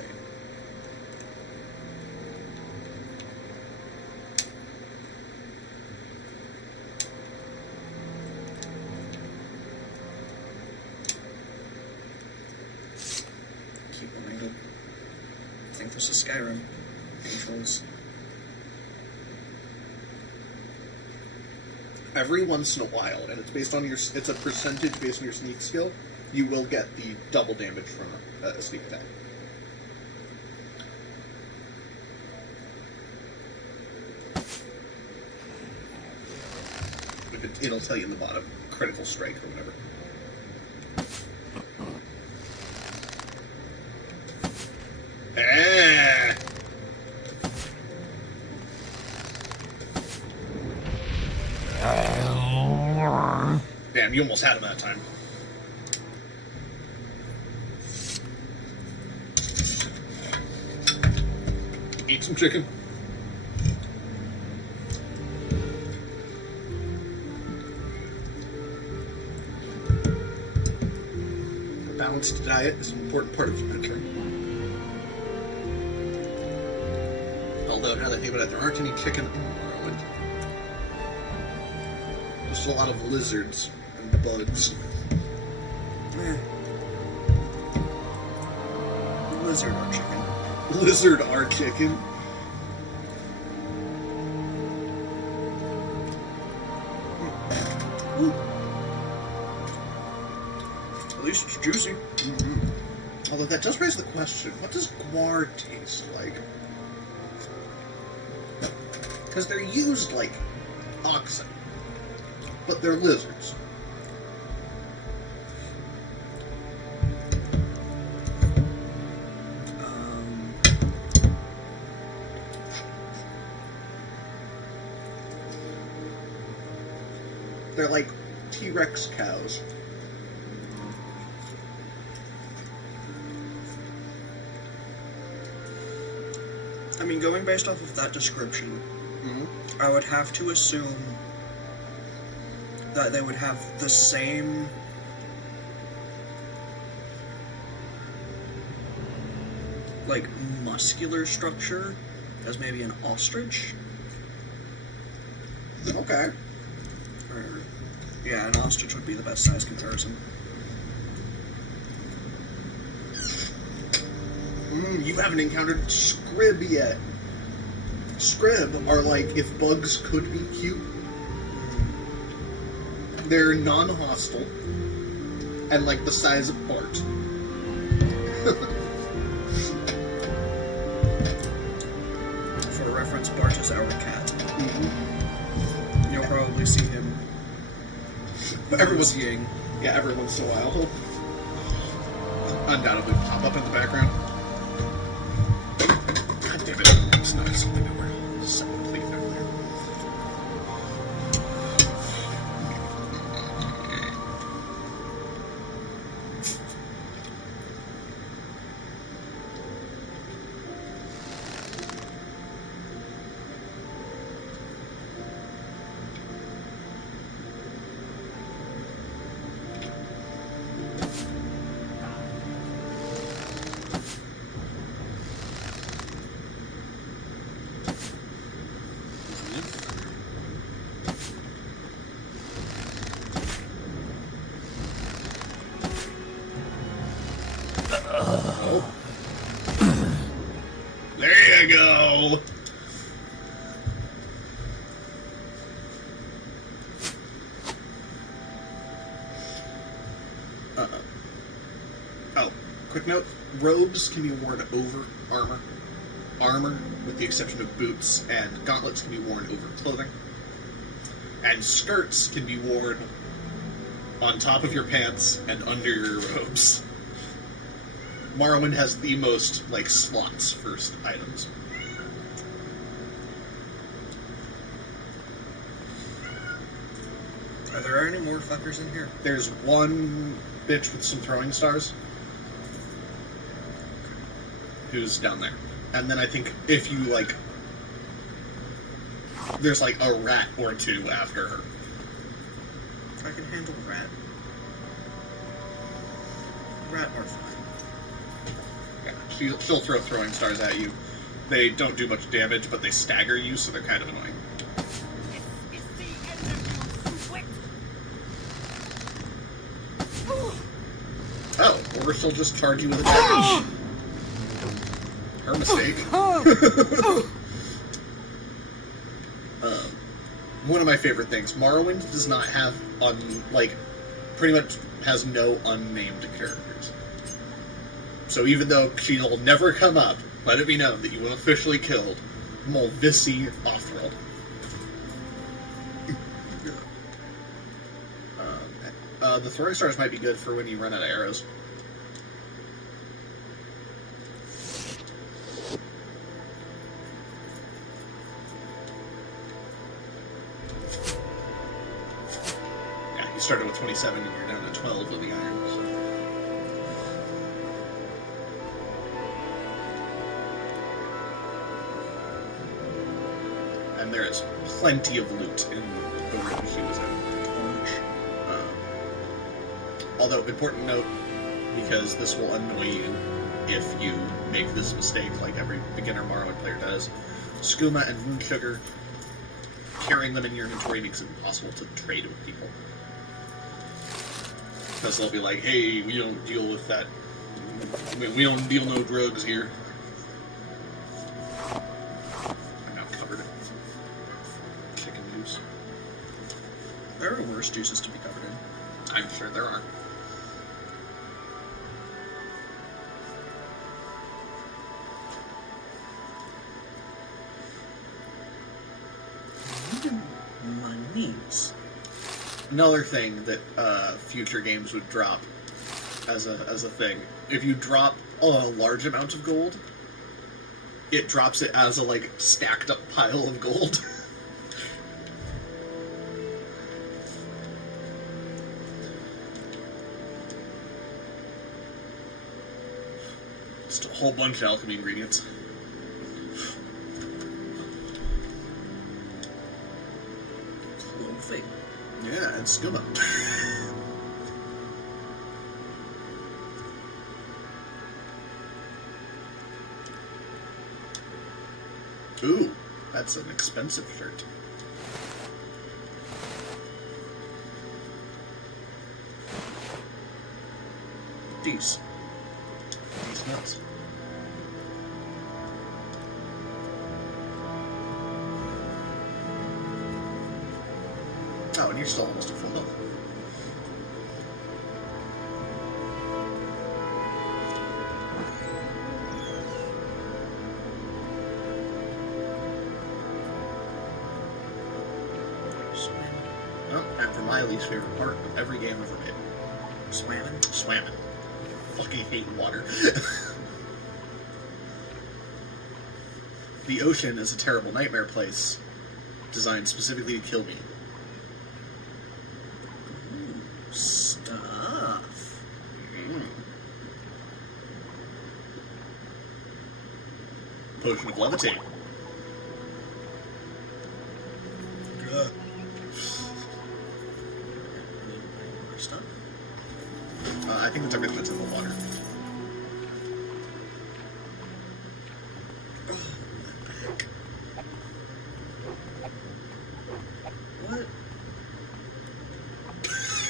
Keep wanting to think this is Skyrim. Controls. Every once in a while, and it's based on it's a percentage based on your sneak skill, you will get the double damage from a sneak attack. It'll tell you in the bottom, critical strike or whatever. Ah! Damn, you almost had him that time. Eat some chicken. A balanced diet is an important part of adventuring. Although, now that I think about it, there aren't any chicken in Morrowind. There's a lot of lizards and bugs. Lizard or chicken. Lizard are chicken. Ooh. At least it's juicy. Mm-hmm. Although that does raise the question, what does guar taste like? Because they're used like oxen, but they're lizards. They're like T-Rex cows. I mean, going based off of that description, I would have to assume that they would have the same like muscular structure as maybe an ostrich. Okay. Or, yeah, an ostrich would be the best size comparison. You haven't encountered Scrib yet. Scrib are like if bugs could be cute. They're non-hostile and like the size of Bart. For reference, Bart is our cat. You'll probably see him. But every once in a while, he'll undoubtedly pop up in the background. God damn it! It's not something that we're someone clean over there. There you go. Oh, quick note. Robes can be worn over armor. Armor, with the exception of boots, and gauntlets can be worn over clothing. And skirts can be worn on top of your pants and under your robes. Morrowind has the most, slots for items. Are there any more fuckers in here? There's one bitch with some throwing stars who's down there. And then I think if you, like... There's, like, a rat or two after her. I can handle a rat. Rat or fine. Yeah, she'll throw throwing stars at you. They don't do much damage, but they stagger you, so they're kind of annoying. Oh, or she'll just charge you with a dagger. Her mistake. One of my favorite things, Morrowind does not have, pretty much has no unnamed characters. So even though she'll never come up, let it be known that you have officially killed Mulvisi Offworld. The throwing stars might be good for when you run out of arrows. Yeah, you started with 27 and you're down to 12 with the iron. So. And there is plenty of loot in the room she was in. Although, important note, because this will annoy you if you make this mistake like every beginner Morrowind player does, skooma and rune sugar, carrying them in your inventory makes it impossible to trade with people. Because they'll be like, hey, we don't deal with that. We don't deal no drugs here. I'm now covered in chicken juice. There are worse juices to be covered in. I'm sure there are. My knees. Another thing that future games would drop as a thing, if you drop a large amount of gold, it drops it as a stacked up pile of gold. Just a whole bunch of alchemy ingredients. Clothing. Yeah, and skooma. Ooh, that's an expensive shirt. These nuts. Oh, and you're still almost at full health. Oh, and for my least favorite part of every game I've ever made. Swamming? Swamming. Fucking hate water. The ocean is a terrible nightmare place, designed specifically to kill me. Ooh, stuff. Potion of levitate. Good. More stuff? I think that's everything that's in the water. What?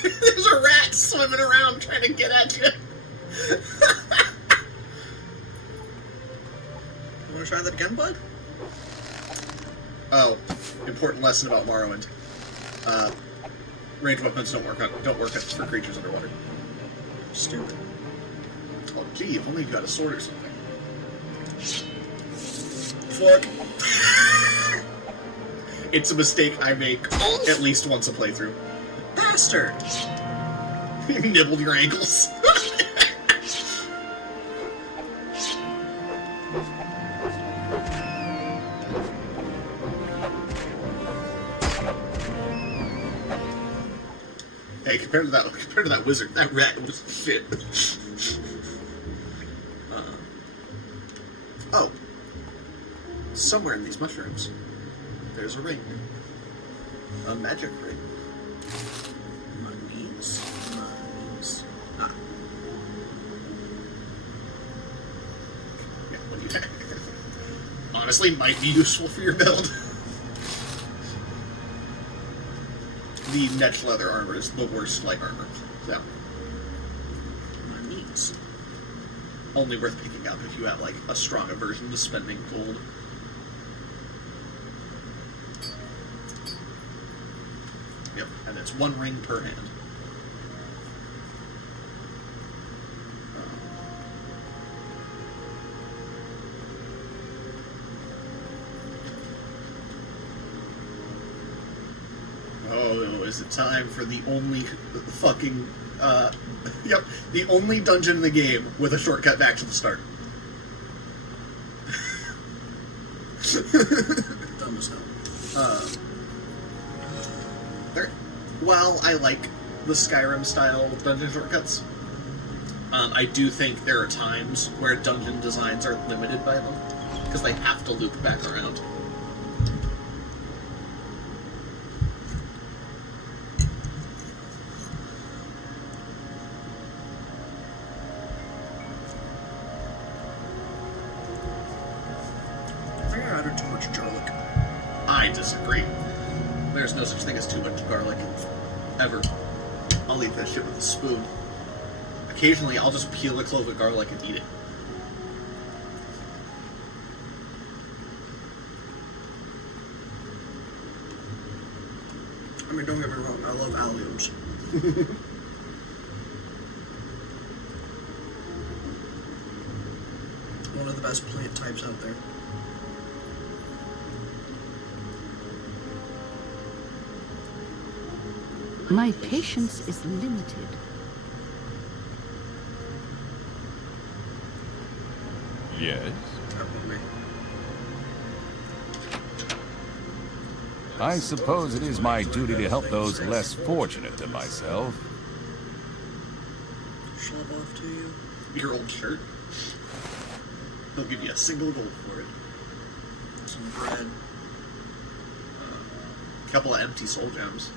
There's a rat swimming around trying to get at you. You want to try that again, bud? Oh, important lesson about Morrowind. Ranged weapons don't work for creatures underwater. Stupid. Oh, gee, if only you got a sword or something. Fuck. It's a mistake I make at least once a playthrough. Bastard! Nibbled your ankles. Hey, compared to that wizard, that rat was shit. Oh. Somewhere in these mushrooms, there's a ring. A magic ring. Monies. Ah. Yeah, honestly, might be useful for your build. The Netch leather armor is the worst light armor. So. Monies. Only worth picking up if you have, like, a strong aversion to spending gold. Yep, and it's 1 ring per hand. Oh, is it time for the only fucking, yep, the only dungeon in the game with a shortcut back to the start. Dumb as hell. While I like the Skyrim style dungeon shortcuts, I do think there are times where dungeon designs are limited by them, because they have to loop back around. I think I added too much garlic. I disagree. There's no such thing as too much garlic. Ever. I'll eat that shit with a spoon. Occasionally, I'll just peel a clove of garlic and eat it. I mean, don't get me wrong, I love alliums. One of the best plant types out there. My patience is limited. Yes? That won't be. I suppose it is my duty to help those less fortunate than myself. Shove off to you. Your old shirt. He'll give you a single gold for it. Some bread. A couple of empty soul gems.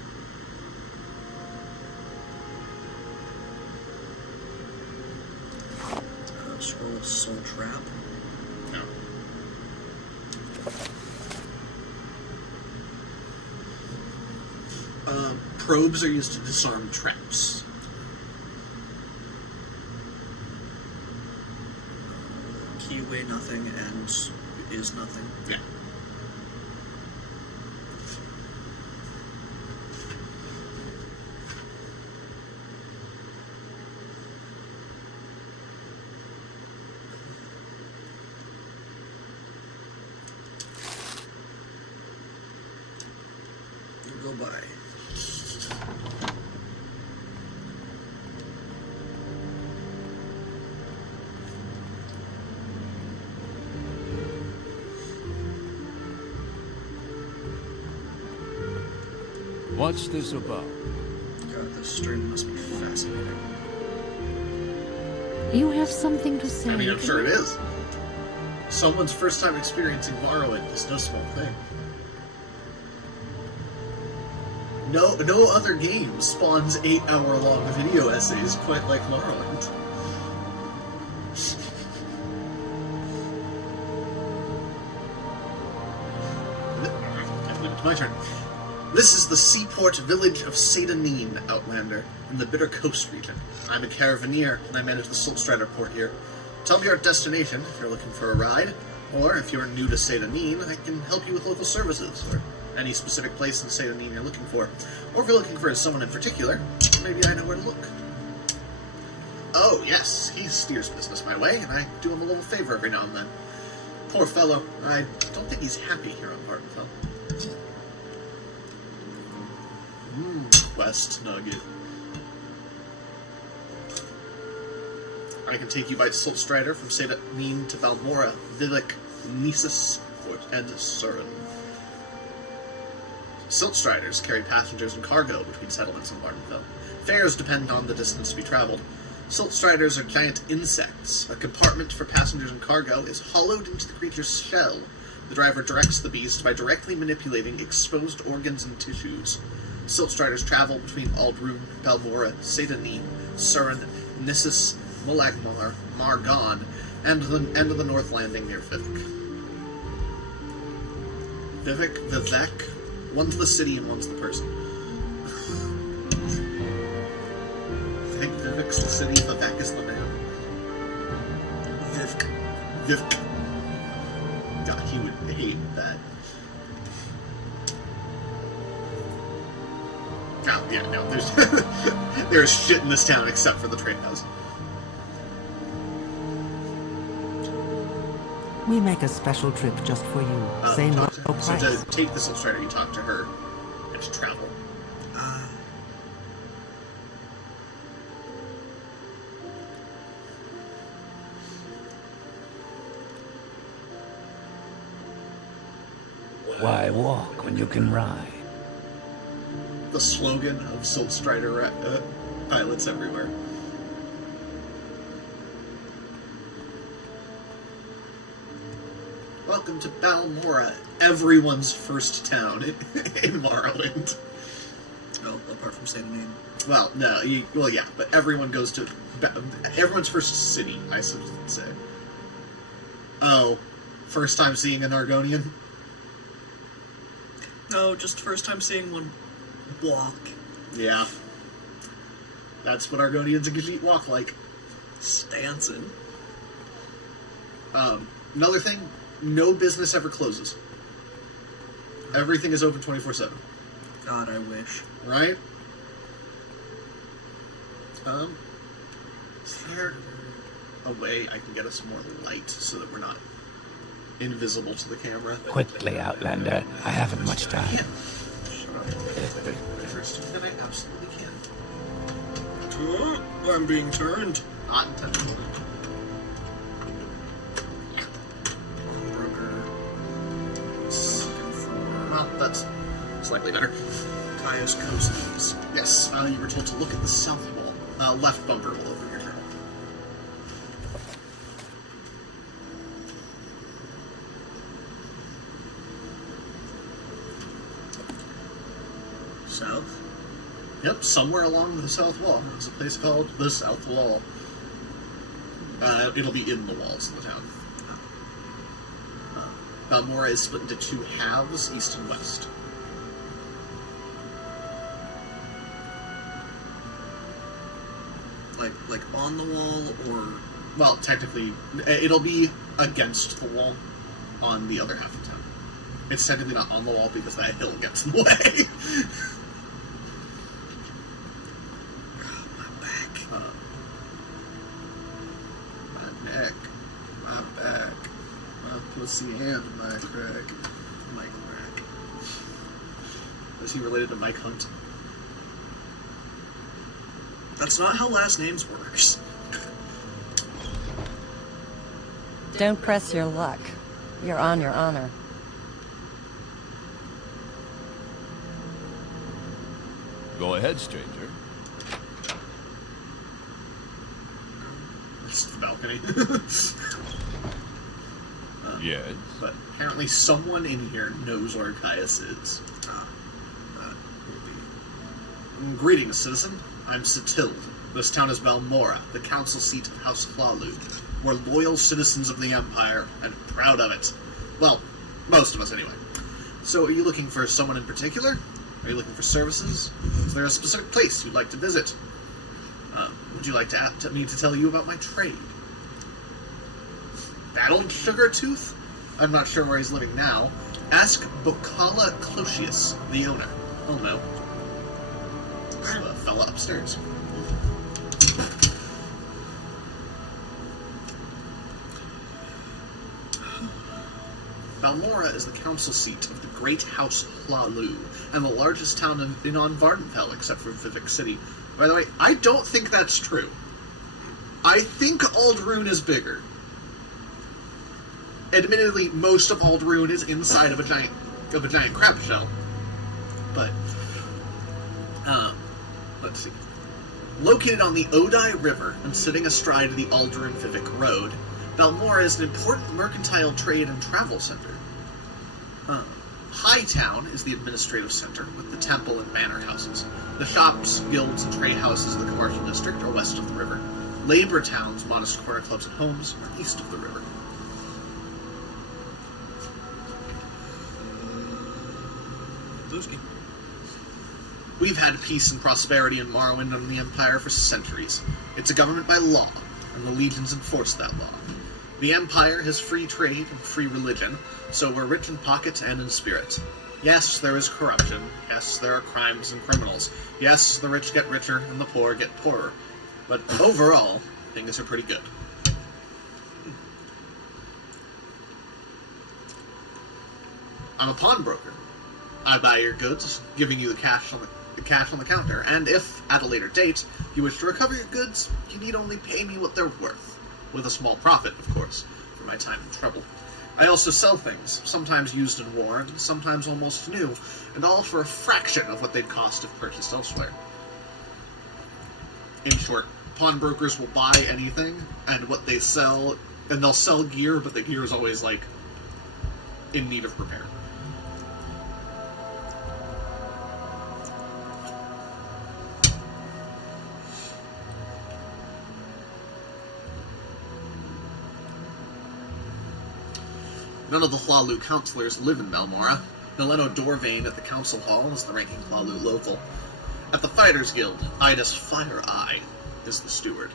Scroll of Soul Trap. No. Probes are used to disarm traps. Key weigh nothing and is nothing. Yeah. Go by. What's this about? God, this stream must be fascinating. You have something to say? I mean, I'm sure it is. Someone's first time experiencing Morrowind is no small thing. No other game spawns 8-hour-long video essays quite like Morrowind. It's my turn. This is the seaport village of Seyda-Neen, Outlander, in the Bitter Coast region. I'm a caravaneer, and I manage the Siltstrider port here. Tell me your destination if you're looking for a ride, or if you're new to Seyda-Neen, I can help you with local services, or any specific place in Seyda-Neen you're looking for. Or if you're looking for someone in particular, maybe I know where to look. Oh, yes, he steers business my way, and I do him a little favor every now and then. Poor fellow, I don't think he's happy here on Vvardenfell. Quest nugget. I can take you by Siltstrider from Seyda-Neen to Balmora, Vivek, Nisus, and Surin. Silt striders carry passengers and cargo between settlements in Vvardenfell. Fares depend on the distance to be traveled. Silt striders are giant insects. A compartment for passengers and cargo is hollowed into the creature's shell. The driver directs the beast by directly manipulating exposed organs and tissues. Silt striders travel between Aldrune, Balmora, Sedanine, Surin, Nissus, Mulagmar, Margon, and the end of the North Landing near Vivek. Vivek? One's the city and one's the person. I think Vivek's the city, Vivek is the man. Vivek. God, he would hate that. Oh, yeah, no, there's shit in this town except for the trade house. We make a special trip just for you. Same low price. So to take the Silt Strider, you talk to her and to travel. Why walk when you can ride? The slogan of Silt Strider pilots everywhere. Welcome to Balmora, everyone's first town in Morrowind. Oh, apart from Sedanine. Well, no, yeah, but everyone goes to everyone's first city, I should say. Oh, first time seeing an Argonian? No, just first time seeing one walk. Yeah. That's what Argonians and Khajiit walk like. Stanson. Another thing, no business ever closes. Everything is open 24/7. God, I wish. Right? Is there a way I can get us more light so that we're not invisible to the camera? Quickly, Outlander. I haven't much time. Shut up. First, that I absolutely can. I'm being turned. Not intentionally. Well, that's slightly better. Caius Cousins. Yes, you were told to look at the south wall. Left bumper will open your turn. South? Yep, somewhere along the south wall. There's a place called the South Wall. It'll be in the walls of the town. Balmora is split into two halves, east and west. Like on the wall, or... Well, technically, it'll be against the wall on the other half of town. It's technically not on the wall because that hill gets in the way. My back. My neck. My back. My pussy and my crack. Mike Rack. Is he related to Mike Hunt? That's not how last names works. Don't press your luck. You're on your honor. Go ahead, stranger. It's the balcony. Yes? But apparently someone in here knows where Caius is. Greetings, citizen. I'm Satild. This town is Balmora, the council seat of House Hlalu. We're loyal citizens of the Empire, and proud of it. Well, most of us anyway. So are you looking for someone in particular? Are you looking for services? Is there a specific place you'd like to visit? Would you like me to tell you about my trade? That old Sugartooth? I'm not sure where he's living now. Ask Bocala Closius, the owner. Oh no. It's the fella upstairs. Balmora is the council seat of the Great House Hlalu, and the largest town in Vvardenfell, except for Vivek City. By the way, I don't think that's true. I think Aldrune is bigger. Admittedly, most of Aldrune is inside of a giant crab shell. but let's see. Located on the Odai River and sitting astride the Alder and Vivek Road, Balmora is an important mercantile trade and travel center. Hightown is the administrative center, with the temple and manor houses. The shops, guilds, and trade houses of the commercial district are west of the river. Labor towns, modest corner clubs, and homes are east of the river. We've had peace and prosperity in Morrowind and the Empire for centuries. It's a government by law, and the legions enforce that law. The Empire has free trade and free religion, so we're rich in pocket and in spirit. Yes, there is corruption. Yes, there are crimes and criminals. Yes, the rich get richer and the poor get poorer. But overall, things are pretty good. I'm a pawnbroker. I buy your goods, giving you the cash on the counter, and if, at a later date, you wish to recover your goods, you need only pay me what they're worth. With a small profit, of course, for my time and trouble. I also sell things, sometimes used in war, and sometimes almost new, and all for a fraction of what they'd cost if purchased elsewhere. In short, pawnbrokers will buy anything, and what they sell, and they'll sell gear, but the gear is always, like, in need of repair. None of the Hlalu counselors live in Balmora. Heleno Dorvain at the council hall is the ranking Hlalu local. At the Fighters Guild, Idus Fire Eye is the steward.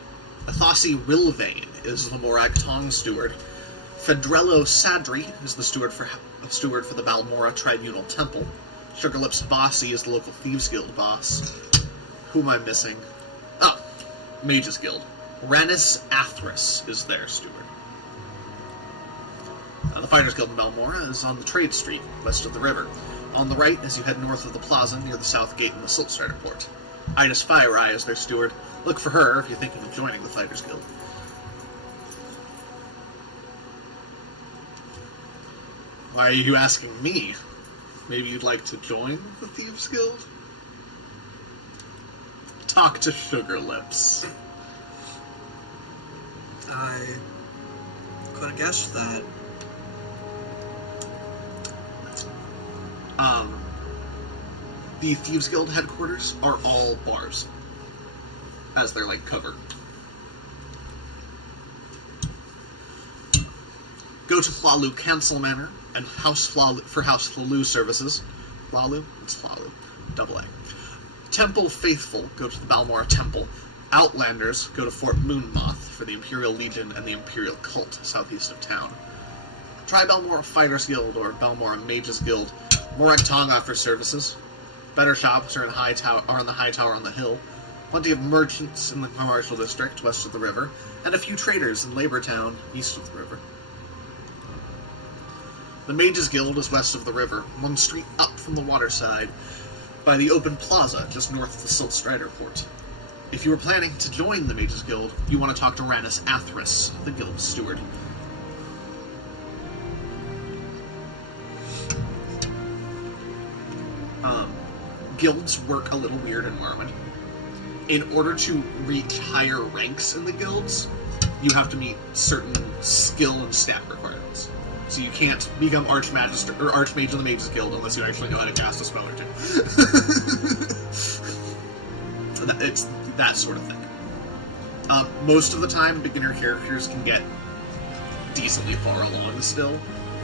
Athasi Rilvain is the Morag Tong steward. Fedrello Sadri is the steward for the Balmora Tribunal Temple. Sugarlips Bossy is the local Thieves Guild boss. Who am I missing? Oh, Mages Guild. Ranis Athras is their steward. The Fighters Guild in Balmora is on the Trade Street, west of the river. On the right, as you head north of the plaza, near the south gate and the Siltstrider port. Idus Fire Eye is their steward. Look for her if you're thinking of joining the Fighters Guild. Why are you asking me? Maybe you'd like to join the Thieves Guild? Talk to Sugarlips. I could have guessed that. The Thieves Guild headquarters are all bars, as their, like, cover. Go to Hlalu Council Manor and House Hlalu services. Hlalu? It's Hlalu. Double A. Temple Faithful go to the Balmora Temple. Outlanders go to Fort Moonmoth for the Imperial Legion and the Imperial Cult southeast of town. Try Balmora Fighters Guild or Balmora Mages Guild. Morag Tong offers services. Better shops are in the high tower on the hill. Plenty of merchants in the commercial district west of the river, and a few traders in Labor Town east of the river. The Mages Guild is west of the river, one street up from the waterside, by the open plaza just north of the Siltstrider port. If you were planning to join the Mages Guild, you want to talk to Ranis Athras, the guild steward. Guilds work a little weird in Morrowind. In order to reach higher ranks in the guilds, you have to meet certain skill and stat requirements. So you can't become Archmage of the Mages Guild unless you actually know how to cast a spell or two. It's that sort of thing. Most of the time, beginner characters can get decently far along still,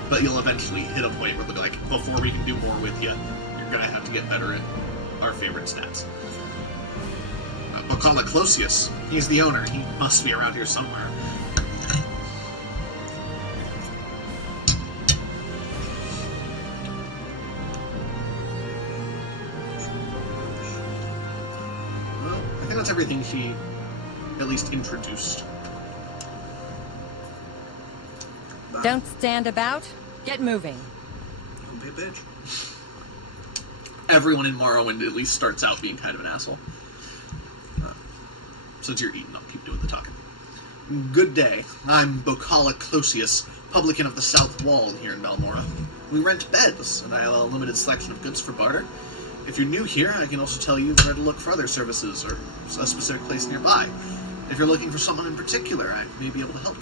but you'll eventually hit a point where they'll be like, before we can do more with you, you're gonna have to get better at our favorite stats. We'll call it Closius. He's the owner. He must be around here somewhere. Well, I think that's everything she at least introduced. Don't stand about. Get moving. Don't be a bitch. Everyone in Morrowind at least starts out being kind of an asshole. Since you're eating, I'll keep doing the talking. Good day. I'm Bocala Closius, publican of the South Wall here in Balmora. We rent beds, and I have a limited selection of goods for barter. If you're new here, I can also tell you where to look for other services or a specific place nearby. If you're looking for someone in particular, I may be able to help.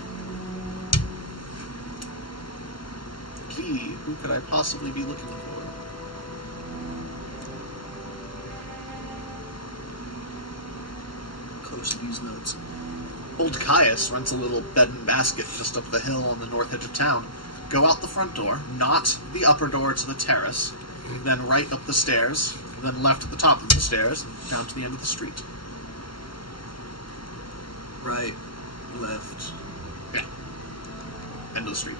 Gee, who could I possibly be looking for? Close to these notes. Old Caius rents a little bed and basket just up the hill on the north edge of town. Go out the front door, not the upper door to the terrace, then right up the stairs, then left at the top of the stairs, down to the end of the street. Right, left. Yeah. End of the street.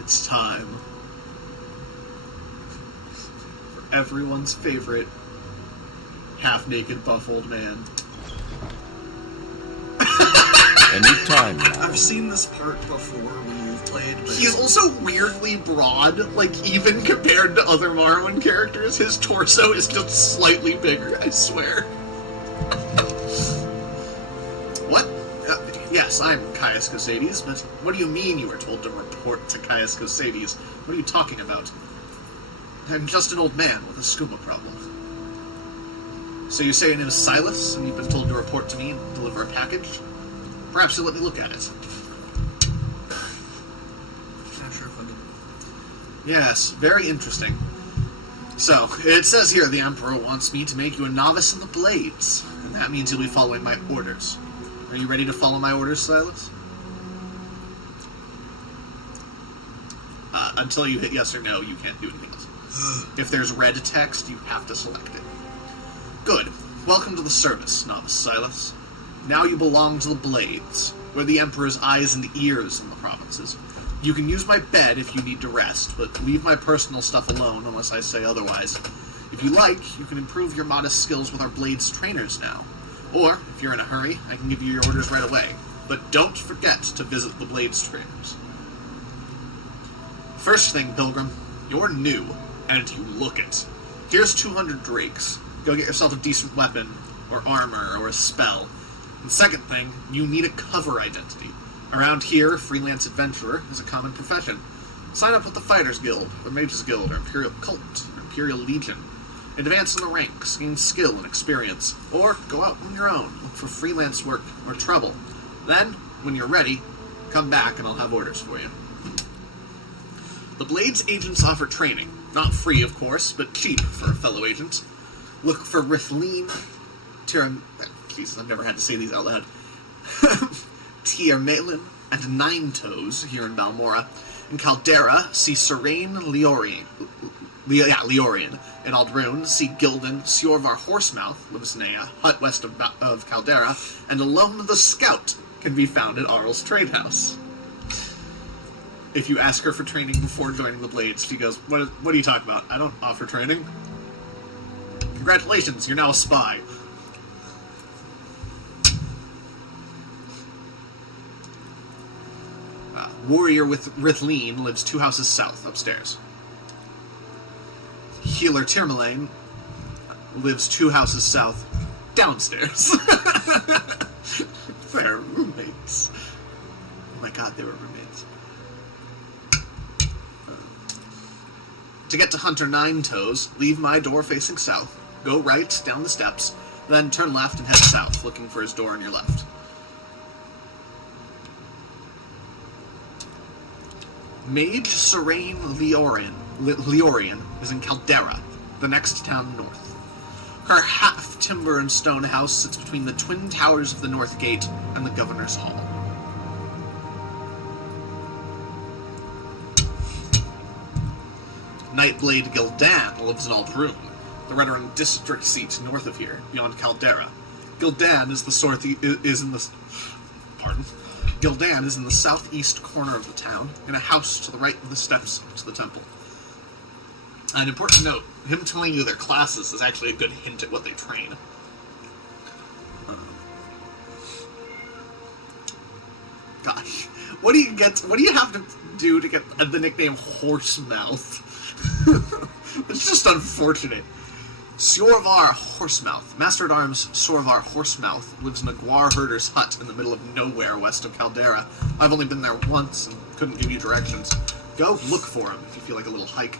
It's time for everyone's favorite half-naked buff old man. Anytime now. I've seen this part before when you've played, but He's also weirdly broad, like, even compared to other Morrowind characters, his torso is just slightly bigger, I swear. What? Yes, I'm Caius Cosades, but what do you mean you were told to report to Caius Cosades? What are you talking about? I'm just an old man with a skooma problem. So you say your name is Silas, and you've been told to report to me and deliver a package? Perhaps you'll let me look at it. yeah, sure, fuck it. Yes, very interesting. So, it says here the Emperor wants me to make you a novice in the Blades, and that means you'll be following my orders. Are you ready to follow my orders, Silas? Until you hit yes or no, you can't do anything else. If there's red text, you have to select it. Good. Welcome to the service, novice Silas. Now you belong to the Blades. We're the Emperor's eyes and ears in the provinces. You can use my bed if you need to rest, but leave my personal stuff alone unless I say otherwise. If you like, you can improve your modest skills with our Blades trainers now. Or, if you're in a hurry, I can give you your orders right away. But don't forget to visit the Blades trainers. First thing, Pilgrim, you're new, and you look it. Here's 200 drakes. Go get yourself a decent weapon, or armor, or a spell. And second thing, you need a cover identity. Around here, freelance adventurer is a common profession. Sign up with the Fighters Guild, or Mages Guild, or Imperial Cult, or Imperial Legion. Advance in the ranks, gain skill and experience, or go out on your own, look for freelance work or trouble. Then, when you're ready, come back and I'll have orders for you. The Blades agents offer training. Not free, of course, but cheap for a fellow agent. Look for Rithleen, Jesus, I've never had to say these out loud. Tiermalin and Nine Toes here in Balmora. In Caldera, see Serene Leorian. In Aldrune, see Gildan, Siorvar Horsemouth, lives in a hut west of Caldera, and Alone the Scout can be found at Arl's Trade House. If you ask her for training before joining the Blades, she goes, what are you talking about? I don't offer training. Congratulations, you're now a spy. Warrior with Rithleen lives 2 houses south, upstairs. Healer Tirmalane lives 2 houses south, downstairs. They're roommates. Oh my god, they were roommates. To get to Hunter Nine Toes, leave my door facing south, go right down the steps, then turn left and head south, looking for his door on your left. Mage Serene Leorian is in Caldera, the next town north. Her half-timber and stone house sits between the twin towers of the North Gate and the Governor's Hall. Nightblade Gildan lives in Aldrune, the Redoran district seat north of here, beyond Caldera. Gildan is Gildan is in the southeast corner of the town, in a house to the right of the steps to the temple. An important note, him telling you their classes is actually a good hint at what they train. Gosh, what do you have to do to get the nickname Horsemouth? It's just unfortunate. Sorvar Horsemouth. Master-at-Arms Sorvar Horsemouth lives in a Gwar herder's hut in the middle of nowhere west of Caldera. I've only been there once and couldn't give you directions. Go look for him if you feel like a little hike.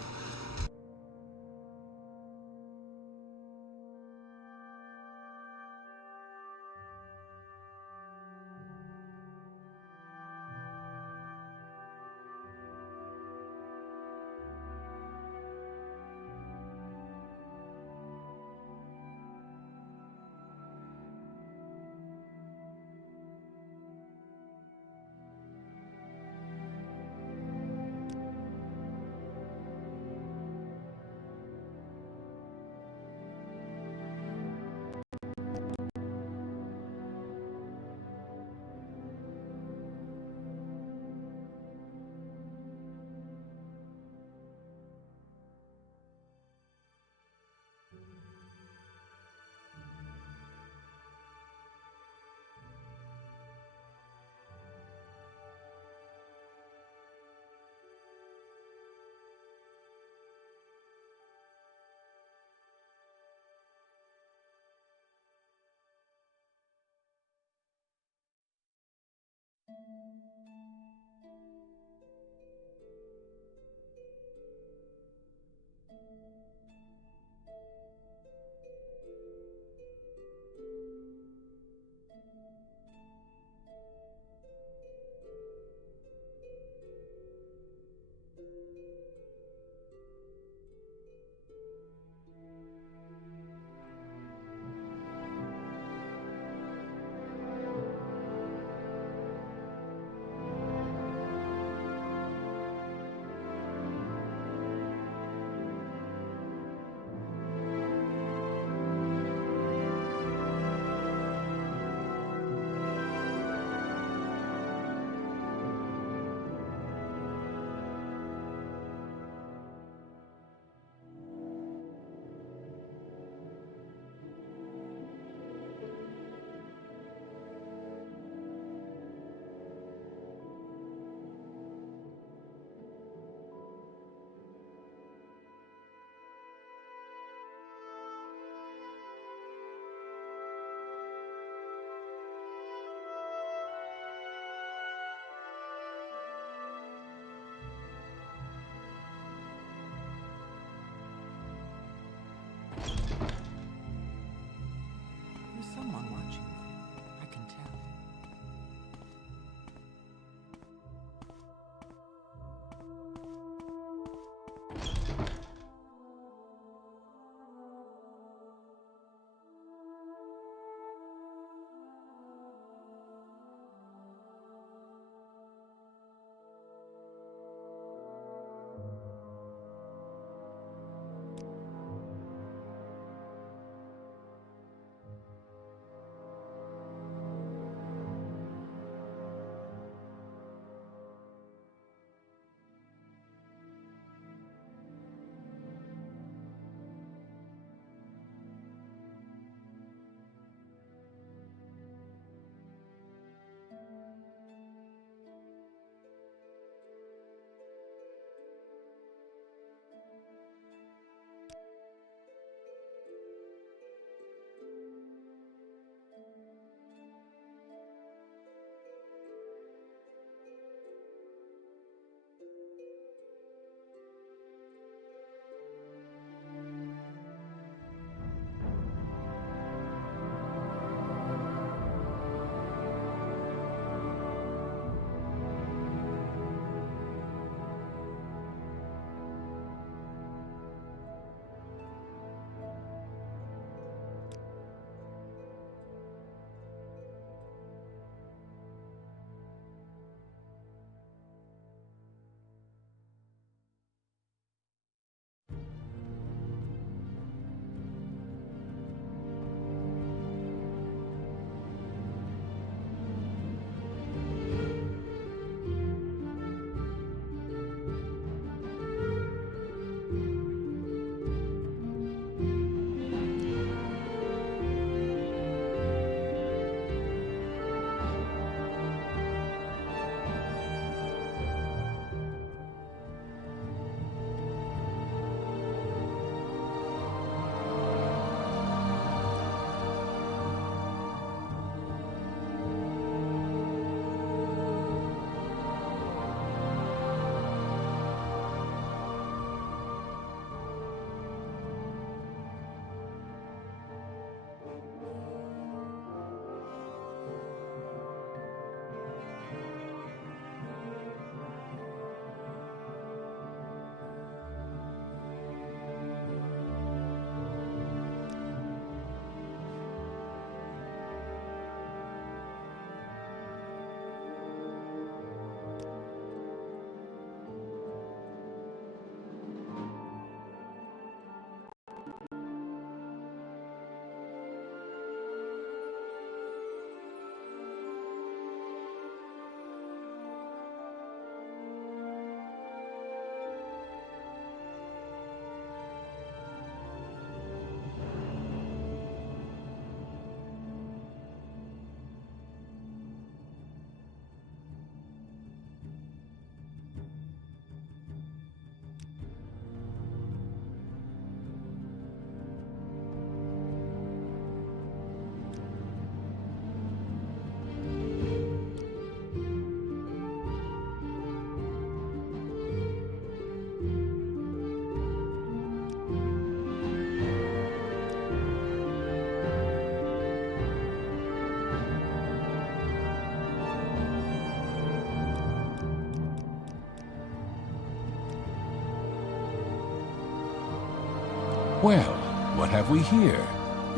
Well, what have we here?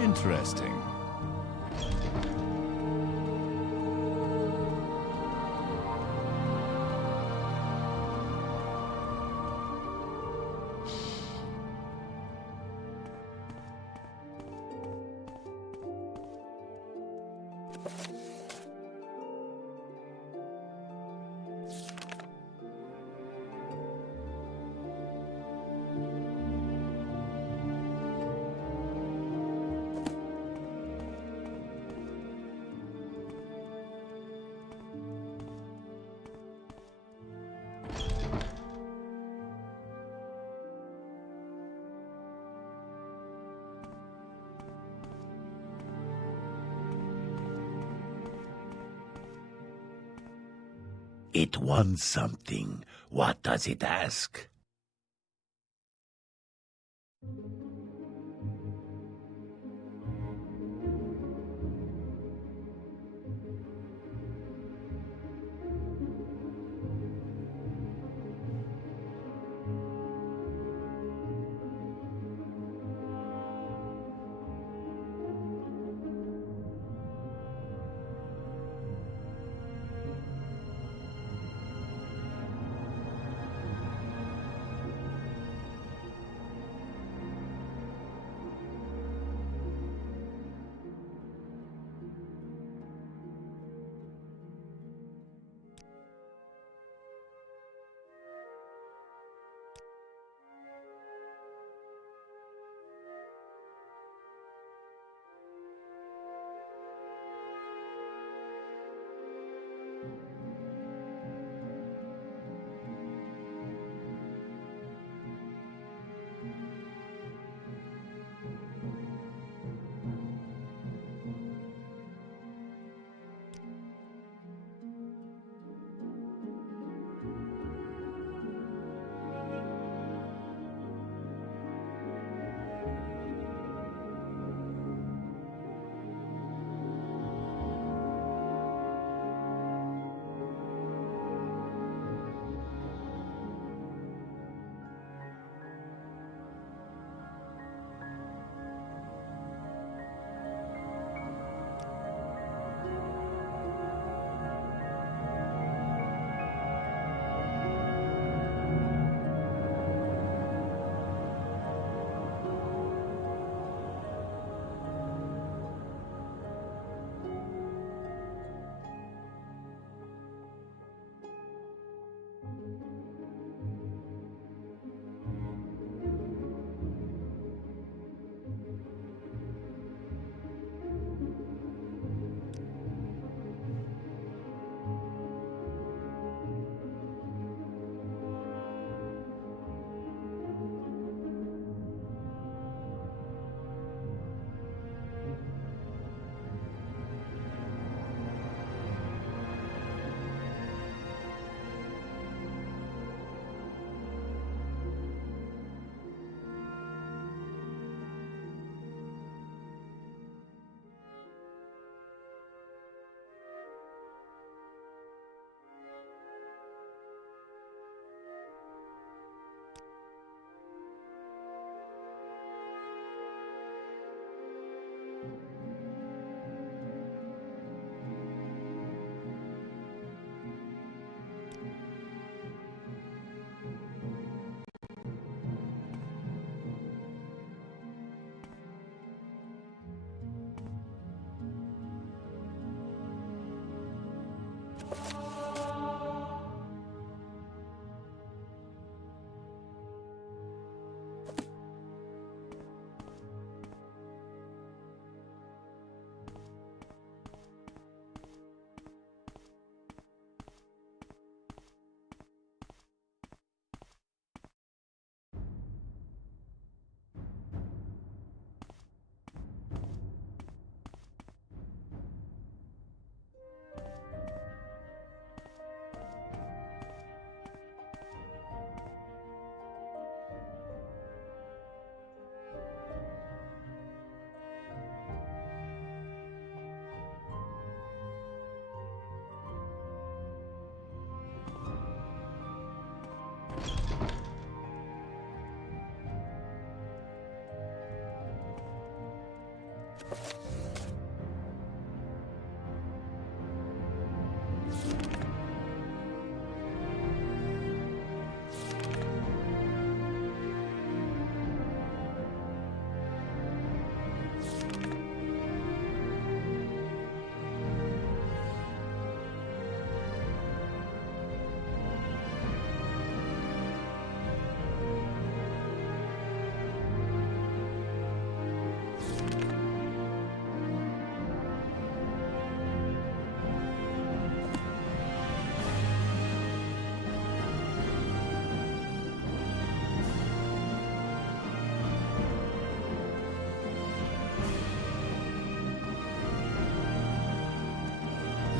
Interesting. It wants something. What does it ask?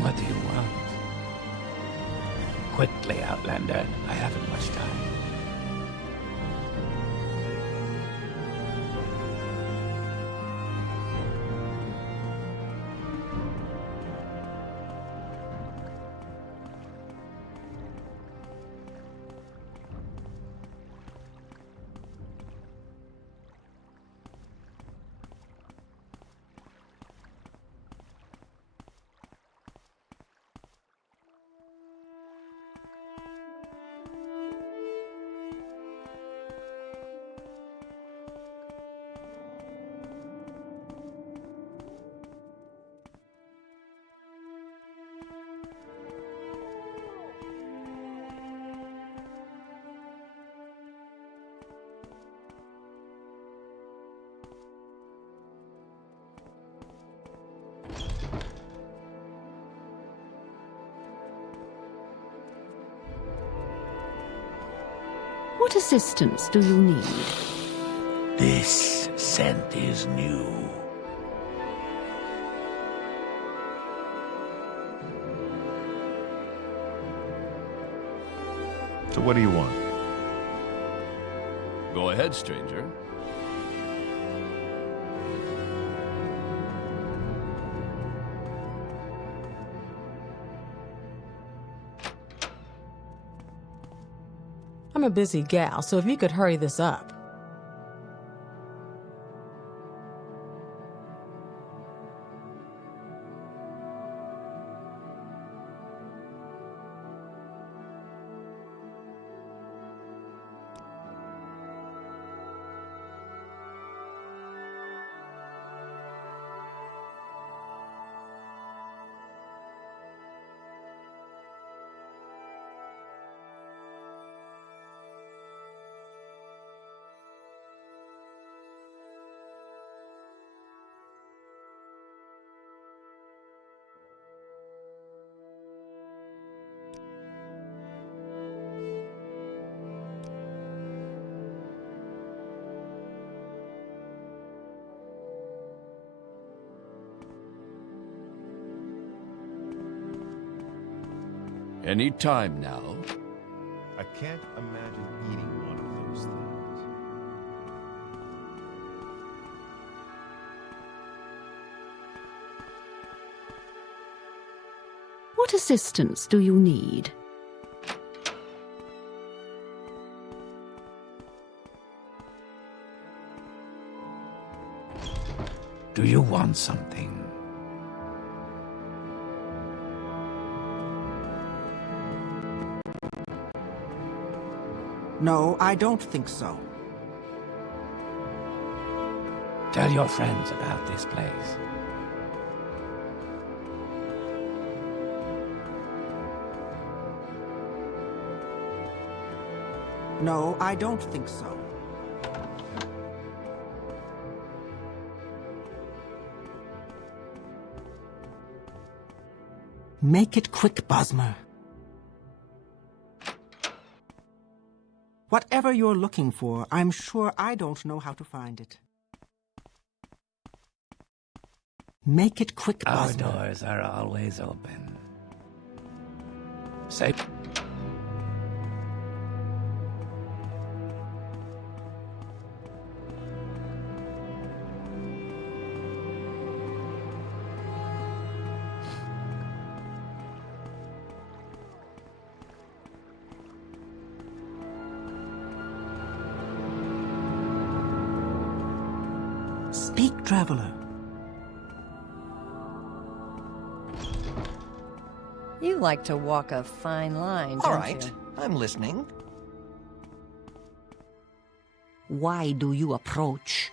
What do you want? Quickly, Outlander. I haven't much time. What assistance do you need? This scent is new. So what do you want? Go ahead, stranger. I'm a busy gal, so if you could hurry this up. Any time now. I can't imagine eating one of those things. What assistance do you need? Do you want something? No, I don't think so. Tell your friends about this place. No, I don't think so. Make it quick, Bosmer. Whatever you're looking for, I'm sure I don't know how to find it. Make it quick, Our Bosmer. doors are always open. Say... Speak, traveler. You like to walk a fine line, don't All right, you? I'm listening. Why do you approach?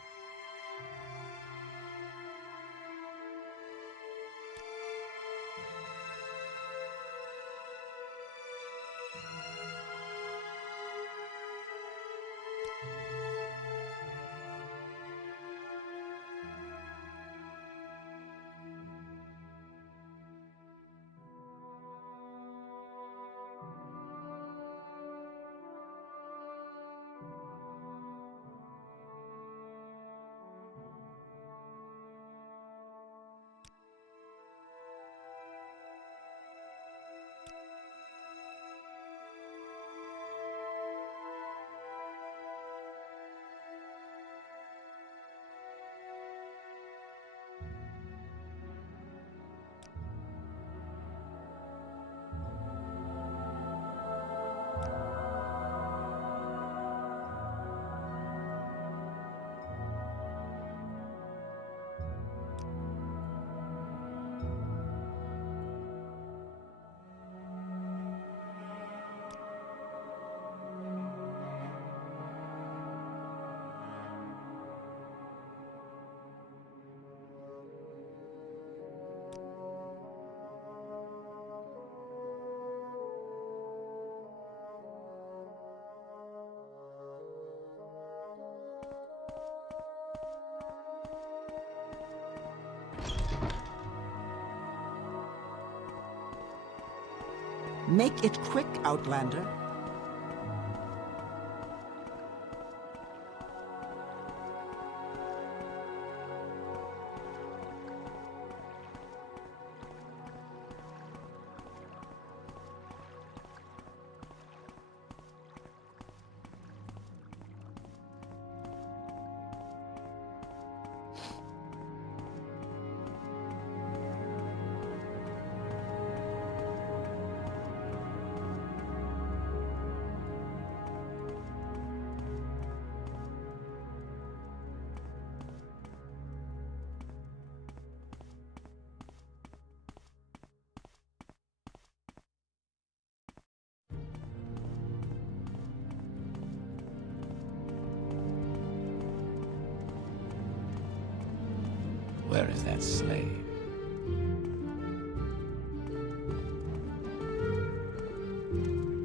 Make it quick, Outlander. Where is that slave?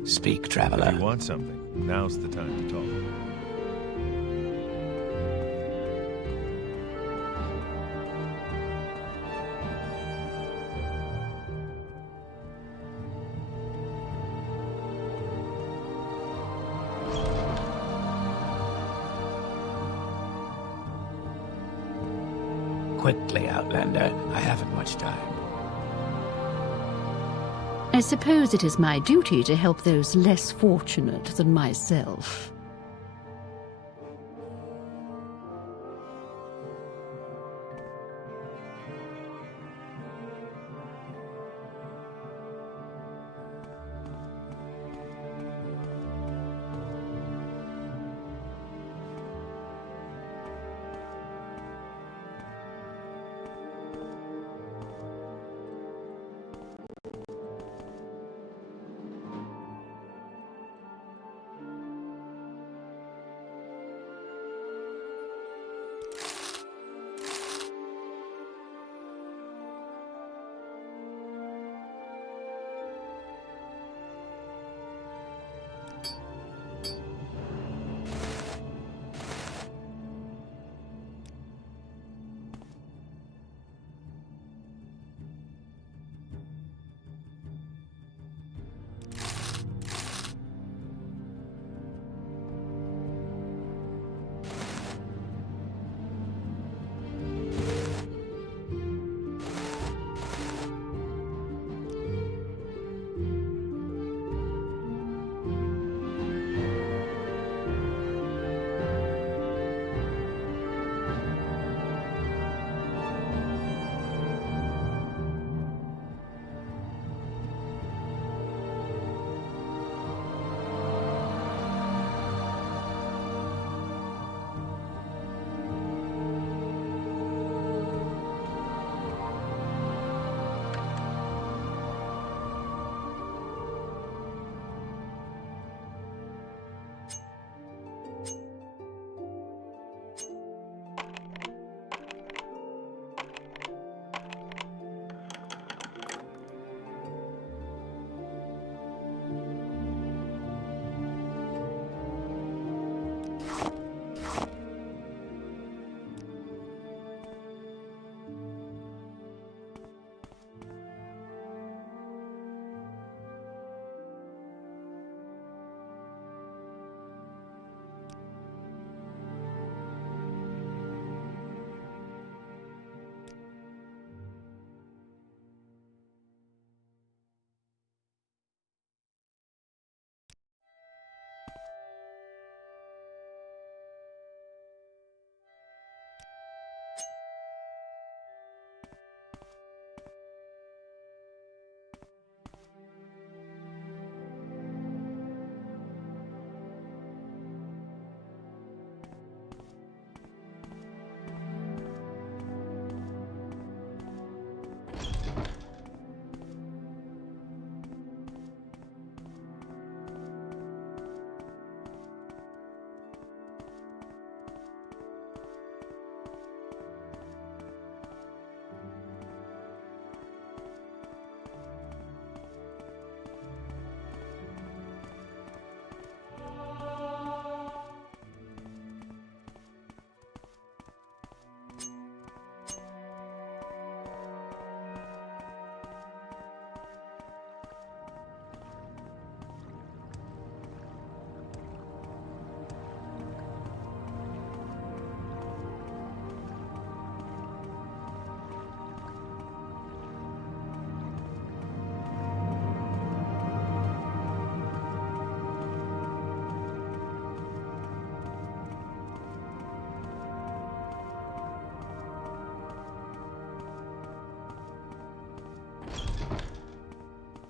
Speak, traveler. If you want something, now's the time to talk. Quickly, Outlander. I haven't much time. I suppose it is my duty to help those less fortunate than myself.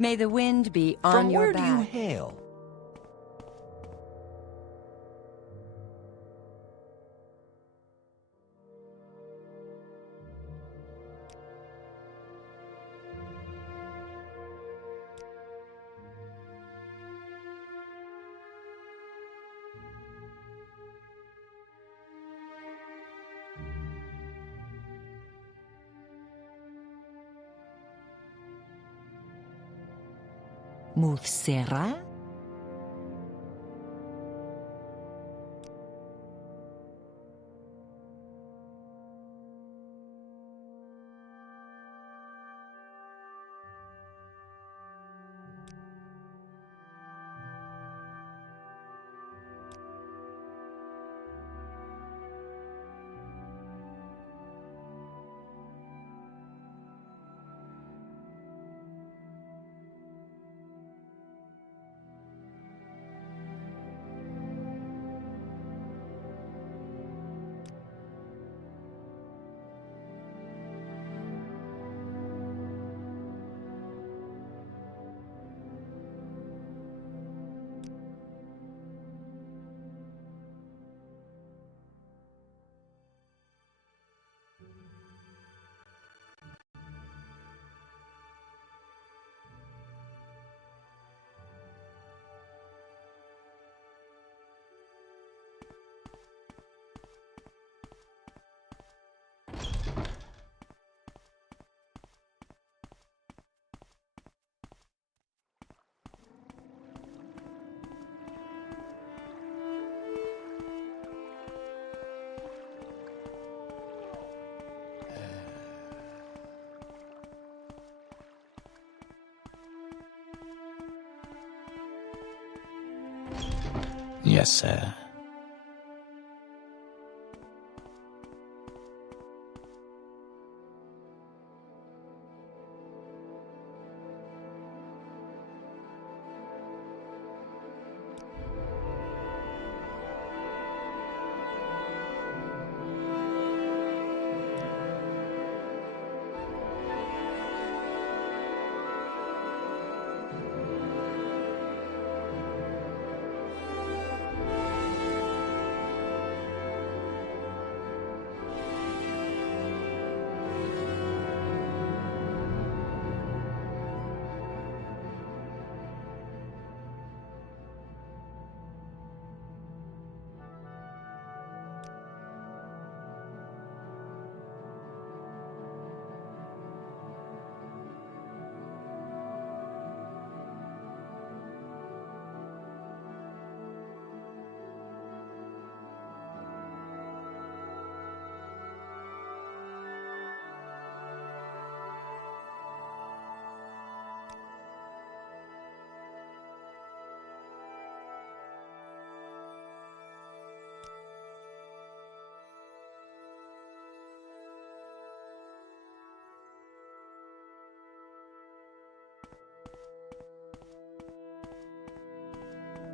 May the wind be on From your where back. do you hail? Muthsera? Yes, sir.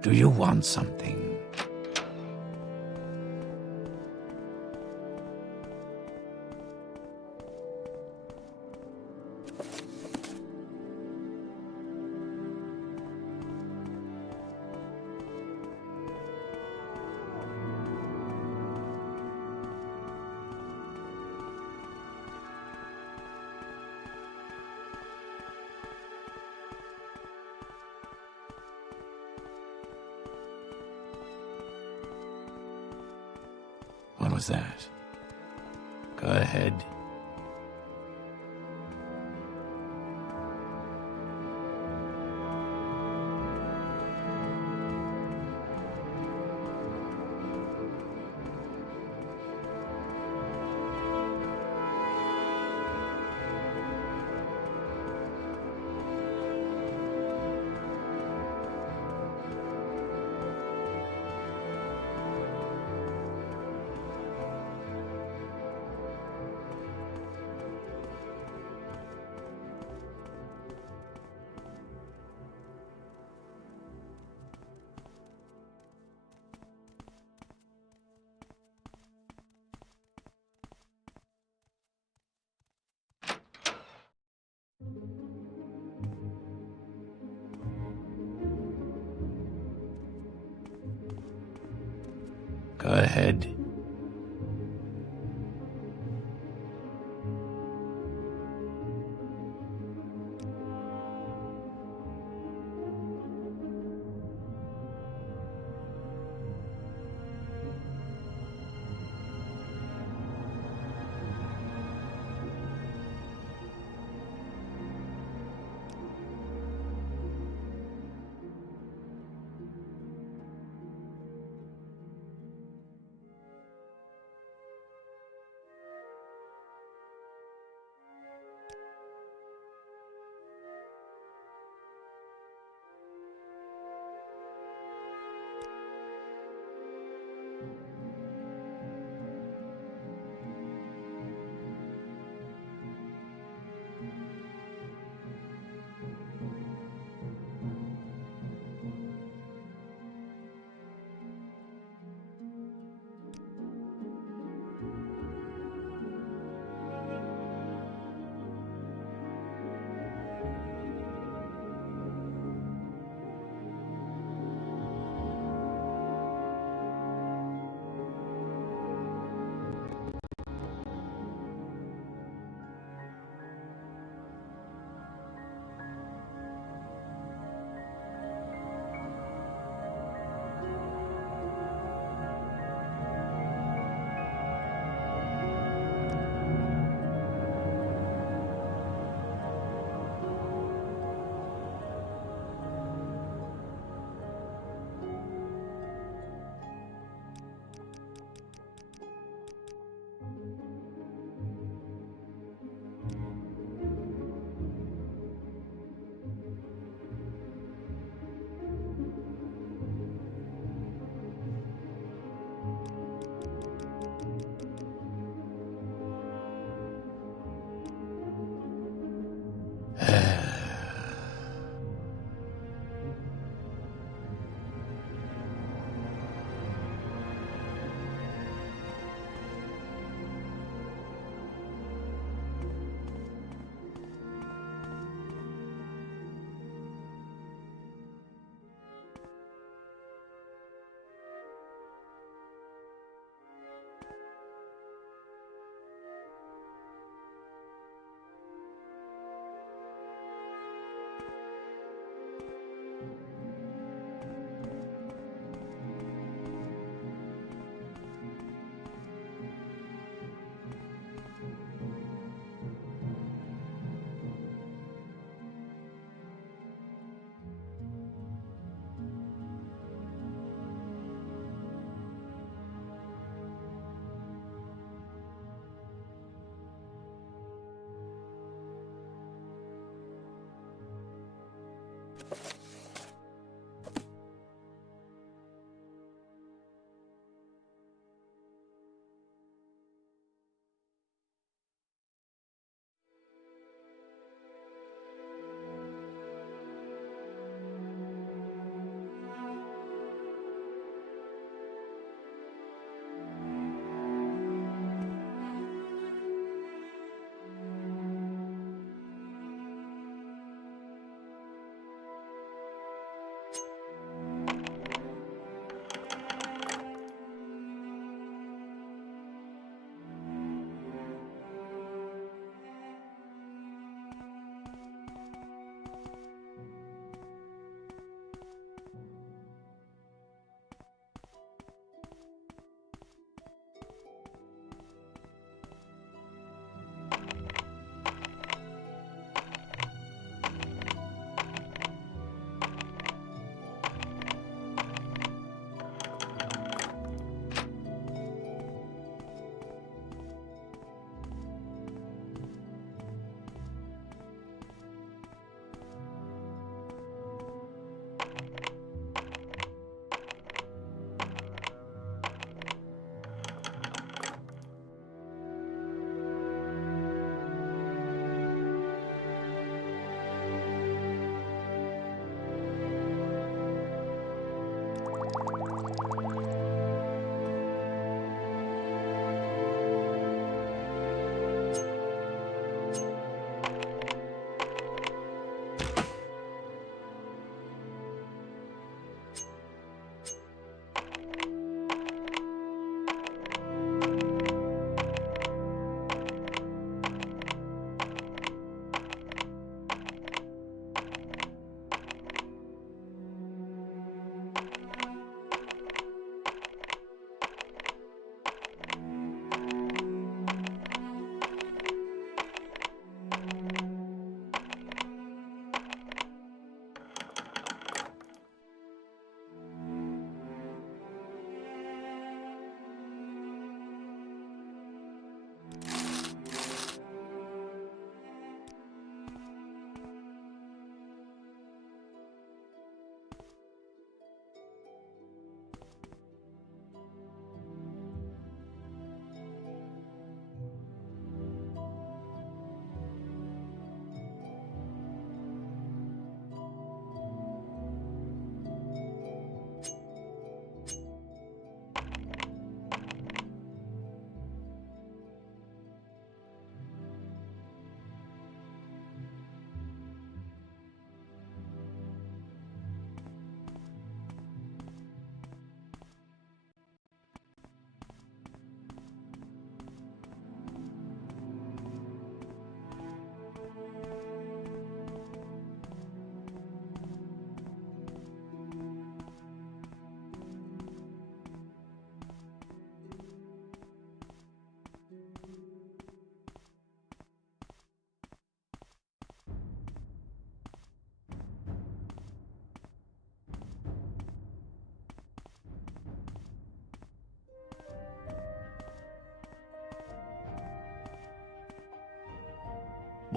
Do you want something? What was that? Go ahead. ahead.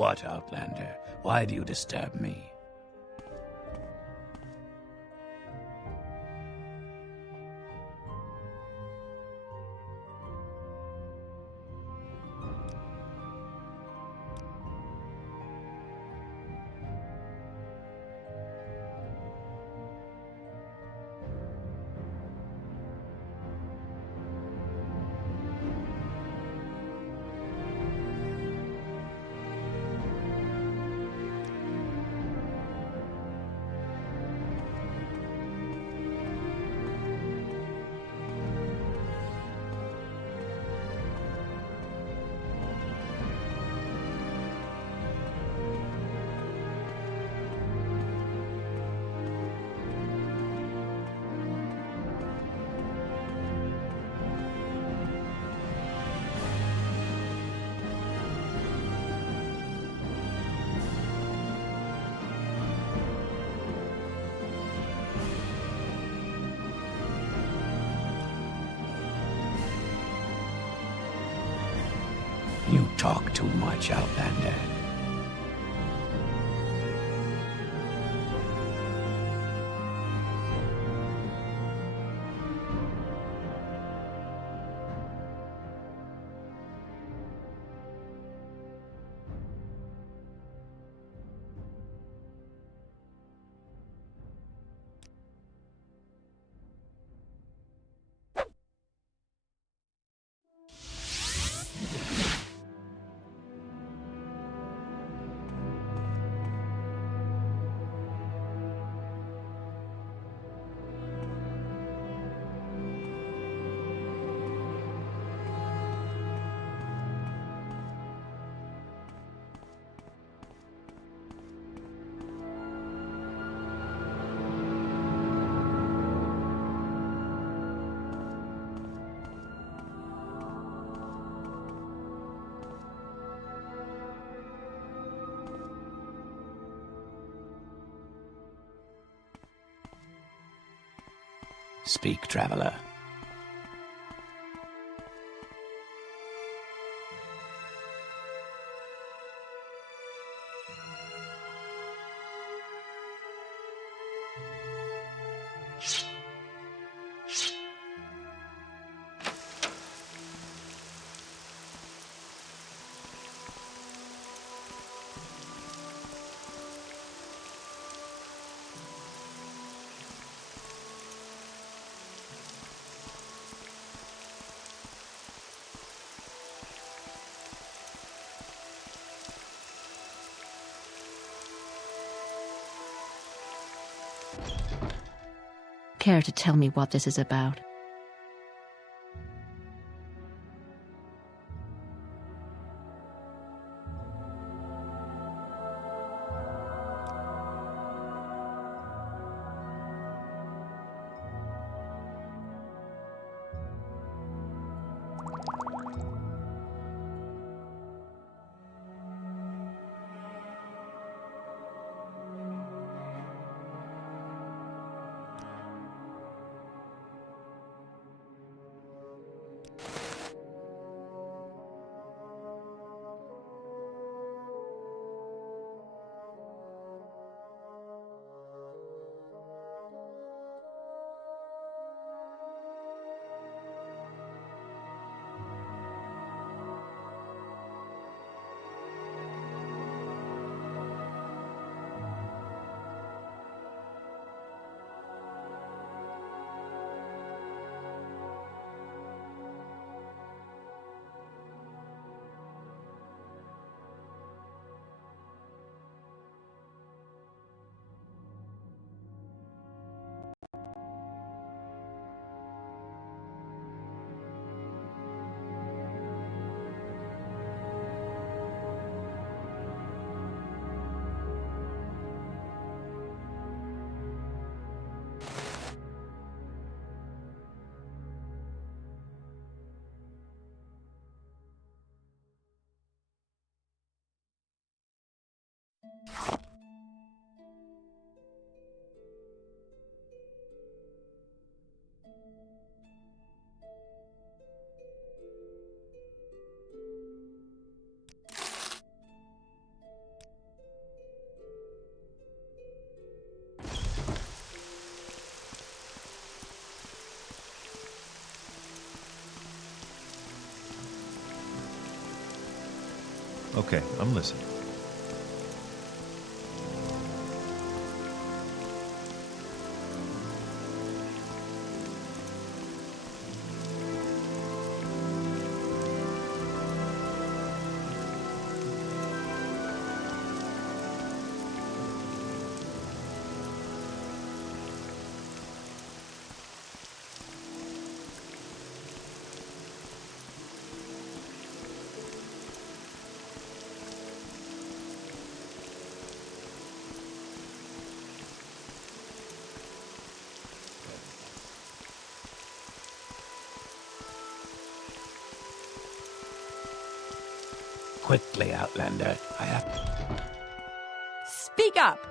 What, Outlander? Why do you disturb me? You talk too much, Outlander. Speak, traveler. Care to tell me what this is about? Okay, I'm listening. Quickly, Outlander. I have... Speak up!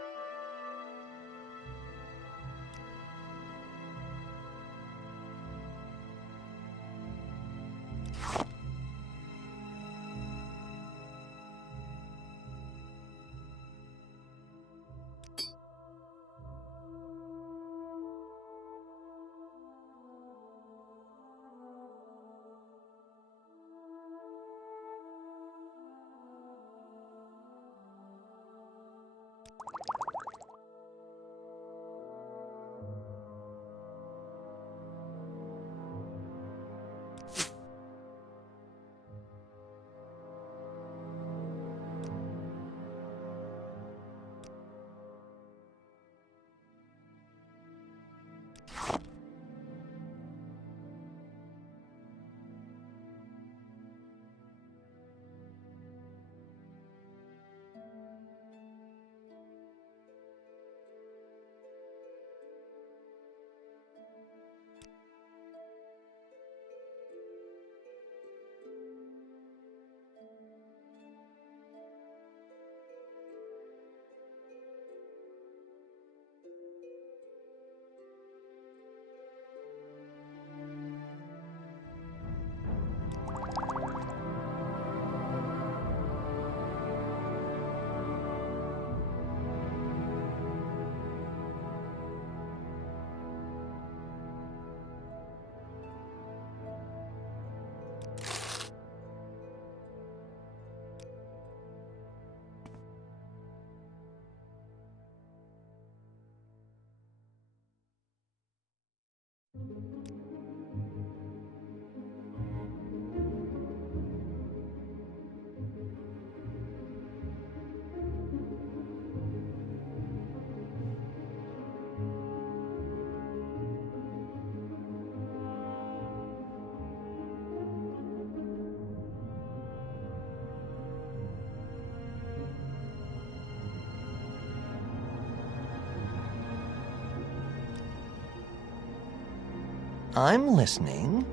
I'm listening.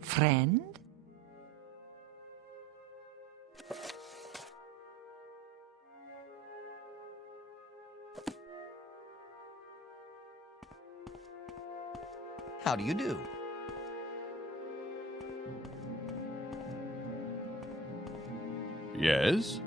Friend? How do you do? Yes?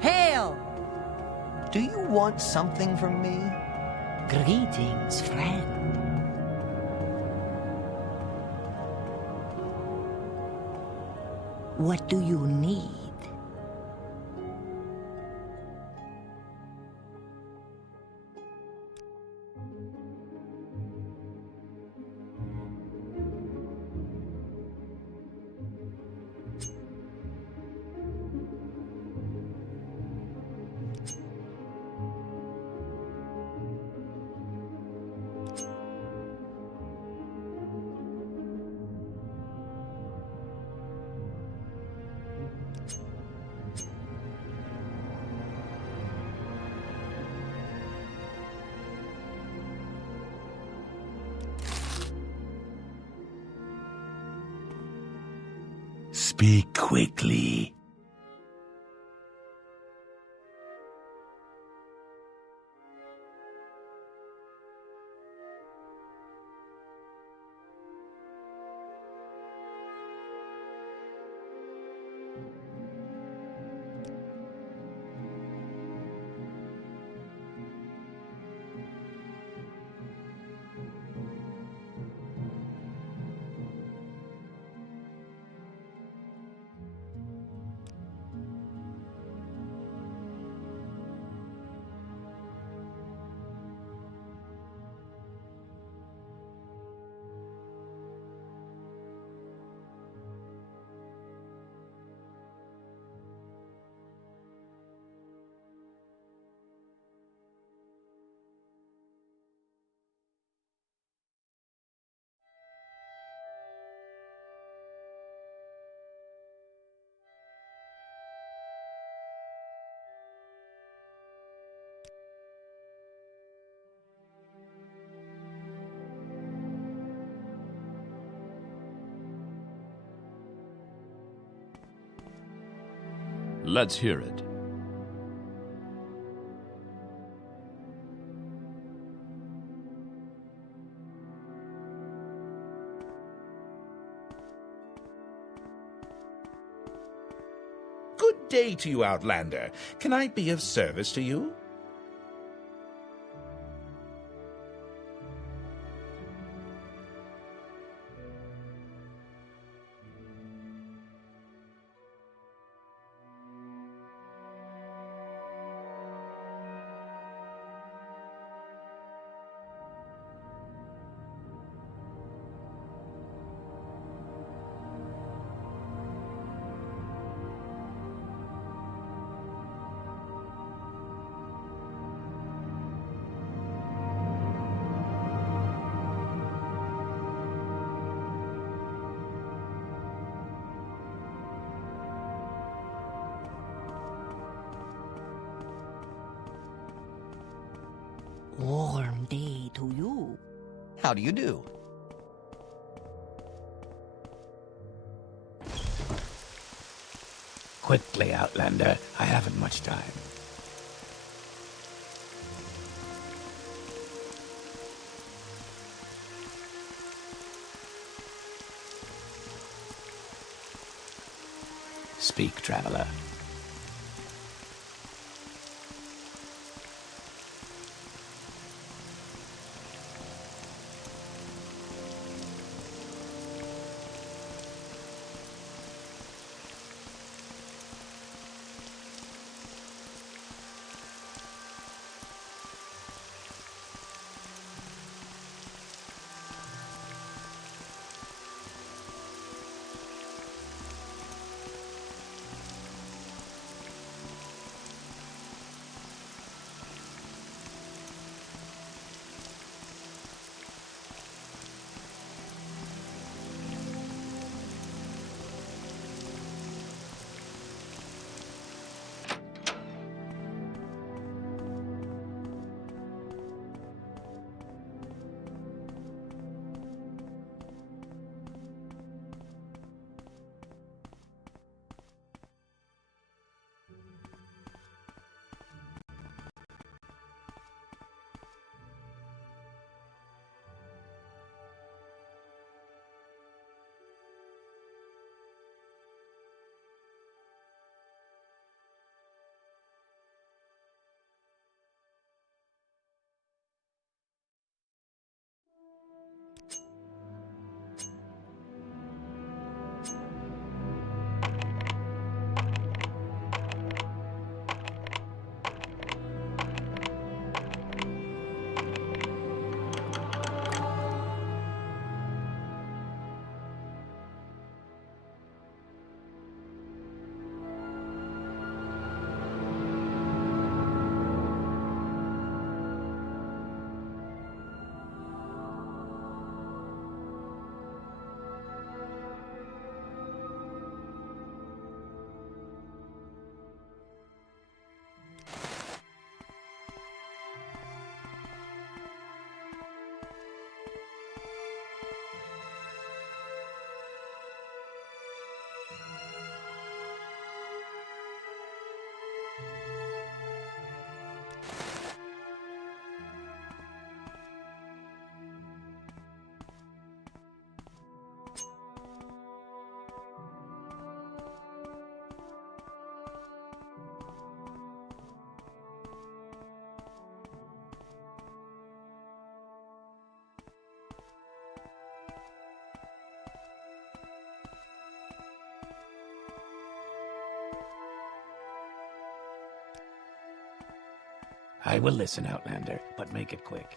Hail! Do you want something from me? Greetings, friend. What do you need? Speak quickly. Let's hear it. Good day to you, Outlander. Can I be of service to you? Warm day to you. How do you do? Quickly, Outlander. I haven't much time. Speak, traveler. I will listen, Outlander, but make it quick.